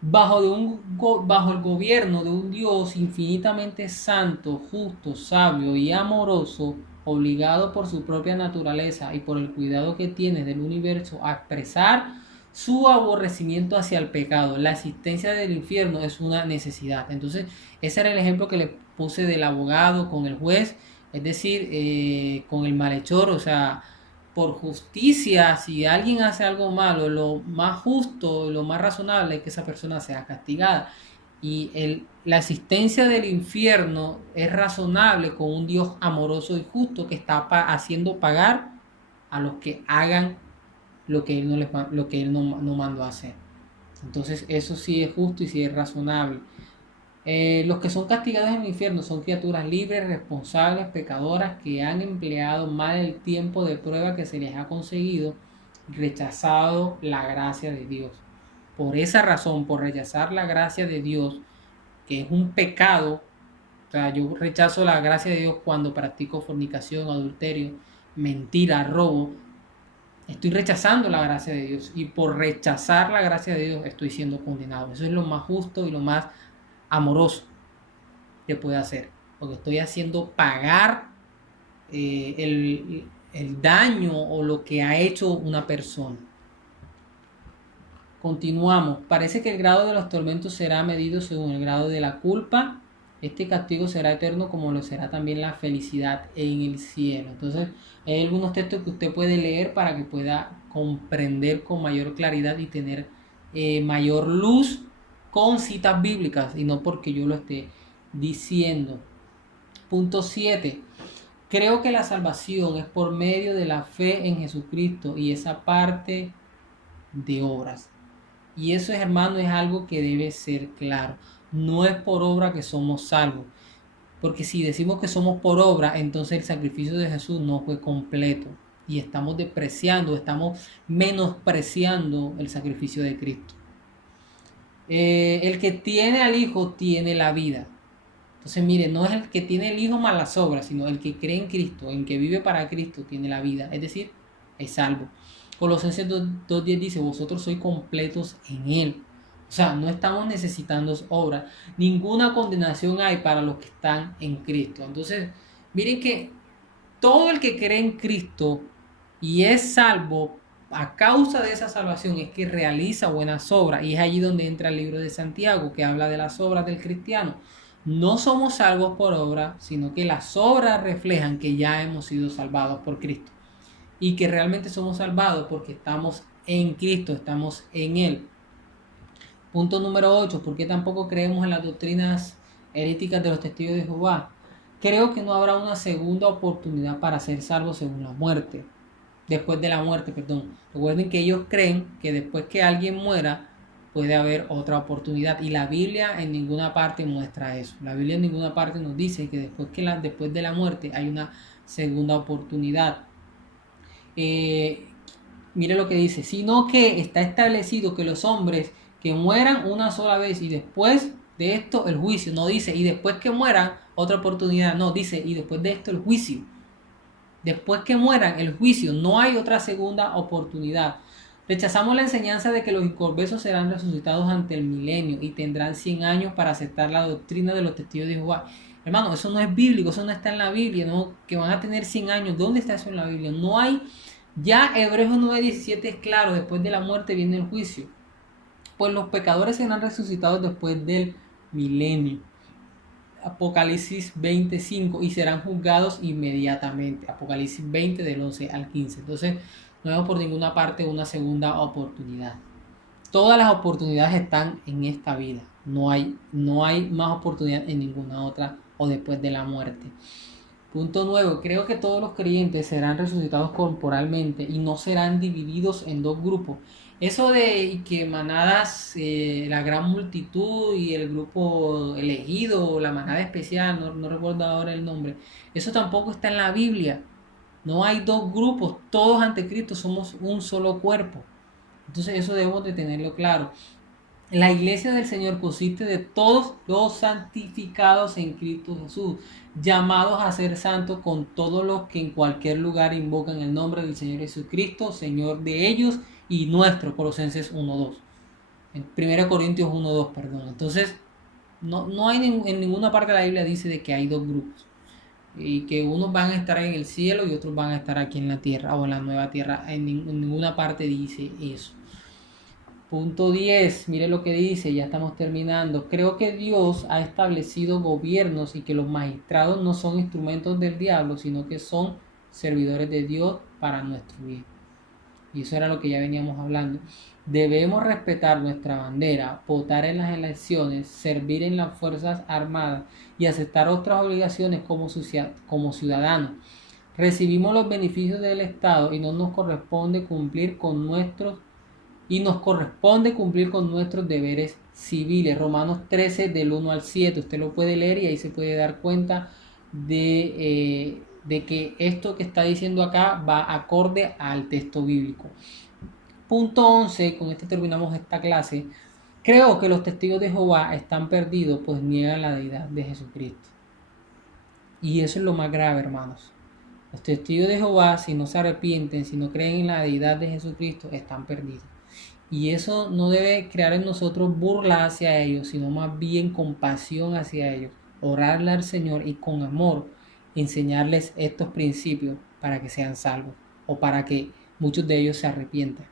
Bajo el gobierno de un Dios infinitamente santo, justo, sabio y amoroso, obligado por su propia naturaleza y por el cuidado que tiene del universo a expresar su aborrecimiento hacia el pecado. La existencia del infierno es una necesidad. Entonces, ese era el ejemplo que le puse del abogado con el juez, es decir, con el malhechor. O sea, por justicia, si alguien hace algo malo, lo más justo, lo más razonable es que esa persona sea castigada. Y la existencia del infierno es razonable con un Dios amoroso y justo que está haciendo pagar a los que hagan lo que Él lo que Él no mandó a hacer. Entonces eso sí es justo y sí es razonable. Los que son castigados en el infierno son criaturas libres, responsables, pecadoras, que han empleado mal el tiempo de prueba que se les ha conseguido y rechazado la gracia de Dios. Por esa razón, por rechazar la gracia de Dios, que es un pecado, o sea, yo rechazo la gracia de Dios cuando practico fornicación, adulterio, mentira, robo. Estoy rechazando la gracia de Dios y por rechazar la gracia de Dios estoy siendo condenado. Eso es lo más justo y lo más amoroso que puede hacer, porque estoy haciendo pagar el daño o lo que ha hecho una persona. Continuamos. Parece que el grado de los tormentos será medido según el grado de la culpa. Este castigo será eterno como lo será también la felicidad en el cielo. Entonces, hay algunos textos que usted puede leer para que pueda comprender con mayor claridad y tener mayor luz con citas bíblicas y no porque yo lo esté diciendo. Punto 7. Creo que la salvación es por medio de la fe en Jesucristo y esa parte de obras. Y eso, hermano, es algo que debe ser claro. No es por obra que somos salvos. Porque si decimos que somos por obra, entonces el sacrificio de Jesús no fue completo. Y estamos despreciando, estamos menospreciando el sacrificio de Cristo. El que tiene al Hijo tiene la vida. Entonces, mire, no es el que tiene el Hijo más las obras, sino el que cree en Cristo, en que vive para Cristo, tiene la vida. Es decir, es salvo. Colosenses 2:10 dice, vosotros sois completos en Él. O sea, no estamos necesitando obras. Ninguna condenación hay para los que están en Cristo. Entonces, miren que todo el que cree en Cristo y es salvo a causa de esa salvación es que realiza buenas obras. Y es allí donde entra el libro de Santiago, que habla de las obras del cristiano. No somos salvos por obra, sino que las obras reflejan que ya hemos sido salvados por Cristo. Y que realmente somos salvados porque estamos en Cristo, estamos en Él. Punto número 8. ¿Por qué tampoco creemos en las doctrinas heréticas de los testigos de Jehová? Creo que no habrá una segunda oportunidad para ser salvos según la muerte. Después de la muerte, perdón. Recuerden que ellos creen que después que alguien muera puede haber otra oportunidad. Y la Biblia en ninguna parte muestra eso. La Biblia en ninguna parte nos dice que después de la muerte hay una segunda oportunidad. Mire lo que dice, sino que está establecido que los hombres que mueran una sola vez y después de esto el juicio, no dice y después que mueran otra oportunidad, no, dice y después de esto el juicio. Después que mueran el juicio, no hay otra segunda oportunidad. Rechazamos la enseñanza de que los inconversos serán resucitados ante el milenio y tendrán 100 años para aceptar la doctrina de los testigos de Jehová. Hermano, eso no es bíblico, eso no está en la Biblia, ¿no? Que van a tener 100 años. ¿Dónde está eso en la Biblia? No hay. Ya Hebreos 9:17 es claro, después de la muerte viene el juicio. Pues los pecadores serán resucitados después del milenio. Apocalipsis 20:5 y serán juzgados inmediatamente. Apocalipsis 20 del 11 al 15. Entonces, no vemos por ninguna parte una segunda oportunidad. Todas las oportunidades están en esta vida. No hay más oportunidad en ninguna otra o después de la muerte. Punto 9. Creo que todos los creyentes serán resucitados corporalmente y no serán divididos en dos grupos. Eso de que manadas, la gran multitud y el grupo elegido, la manada especial, no recuerdo ahora el nombre, eso tampoco está en la Biblia. No hay dos grupos, todos ante Cristo somos un solo cuerpo. Entonces eso debemos de tenerlo claro. La iglesia del Señor consiste de todos los santificados en Cristo Jesús, llamados a ser santos con todos los que en cualquier lugar invocan el nombre del Señor Jesucristo, Señor de ellos y nuestro. Colosenses 1:2. En 1 Corintios 1:2, perdón. Entonces, no hay en ninguna parte de la Biblia dice de que hay dos grupos y que unos van a estar en el cielo y otros van a estar aquí en la tierra o en la nueva tierra. En ninguna parte dice eso. Punto 10, mire lo que dice, ya estamos terminando. Creo que Dios ha establecido gobiernos y que los magistrados no son instrumentos del diablo, sino que son servidores de Dios para nuestro bien. y eso era lo que ya veníamos hablando. Debemos respetar nuestra bandera, votar en las elecciones, servir en las Fuerzas Armadas y aceptar otras obligaciones como ciudadanos. Recibimos los beneficios del Estado y nos corresponde cumplir con nuestros deberes civiles. Romanos 13 del 1 al 7. Usted lo puede leer y ahí se puede dar cuenta de que esto que está diciendo acá va acorde al texto bíblico. Punto 11, con este terminamos esta clase. Creo que los testigos de Jehová están perdidos, pues niegan la deidad de Jesucristo. Y eso es lo más grave, hermanos. Los testigos de Jehová, si no se arrepienten, si no creen en la deidad de Jesucristo, están perdidos. Y eso no debe crear en nosotros burla hacia ellos, sino más bien compasión hacia ellos. Orarle al Señor y con amor enseñarles estos principios para que sean salvos o para que muchos de ellos se arrepientan.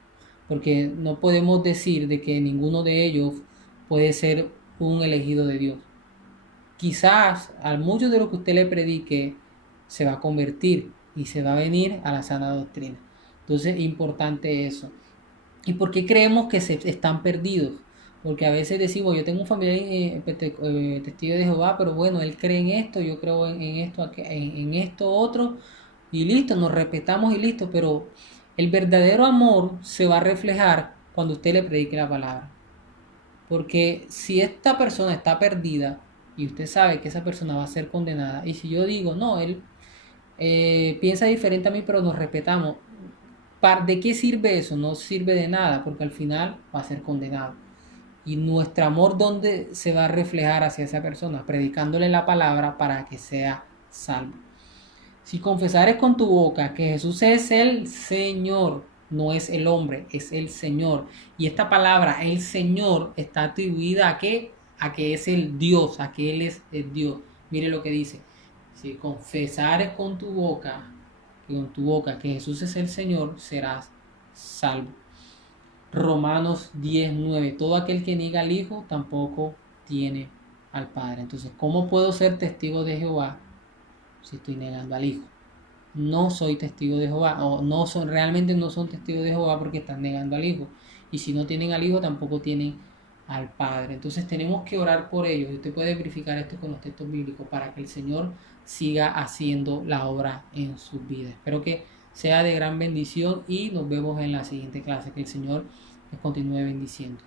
Porque no podemos decir de que ninguno de ellos puede ser un elegido de Dios. Quizás a muchos de los que usted le predique se va a convertir y se va a venir a la sana doctrina. Entonces es importante eso. ¿Y por qué creemos que se están perdidos? Porque a veces decimos, yo tengo un familiar testigo de Jehová, pero bueno, él cree en esto, yo creo en esto, en esto otro, y listo, nos respetamos y listo, pero el verdadero amor se va a reflejar cuando usted le predique la palabra. Porque si esta persona está perdida y usted sabe que esa persona va a ser condenada, y si yo digo, no, él piensa diferente a mí, pero nos respetamos, ¿de qué sirve eso? No sirve de nada, porque al final va a ser condenado. Y nuestro amor, ¿dónde se va a reflejar hacia esa persona? Predicándole la palabra para que sea salvo. Si confesares con tu boca que Jesús es el Señor, no es el hombre, es el Señor. Y esta palabra, el Señor, está atribuida a qué? A que es el Dios, a que Él es el Dios. Mire lo que dice. Si confesares con tu boca que Jesús es el Señor, serás salvo. Romanos 10:9. Todo aquel que niega al Hijo tampoco tiene al Padre. Entonces, ¿cómo puedo ser testigo de Jehová si estoy negando al Hijo? No soy testigo de Jehová, o realmente no son testigos de Jehová porque están negando al Hijo. Y si no tienen al Hijo, tampoco tienen al Padre. Entonces tenemos que orar por ellos. Y usted puede verificar esto con los textos bíblicos para que el Señor siga haciendo la obra en sus vidas. Espero que sea de gran bendición y nos vemos en la siguiente clase. Que el Señor les continúe bendiciendo.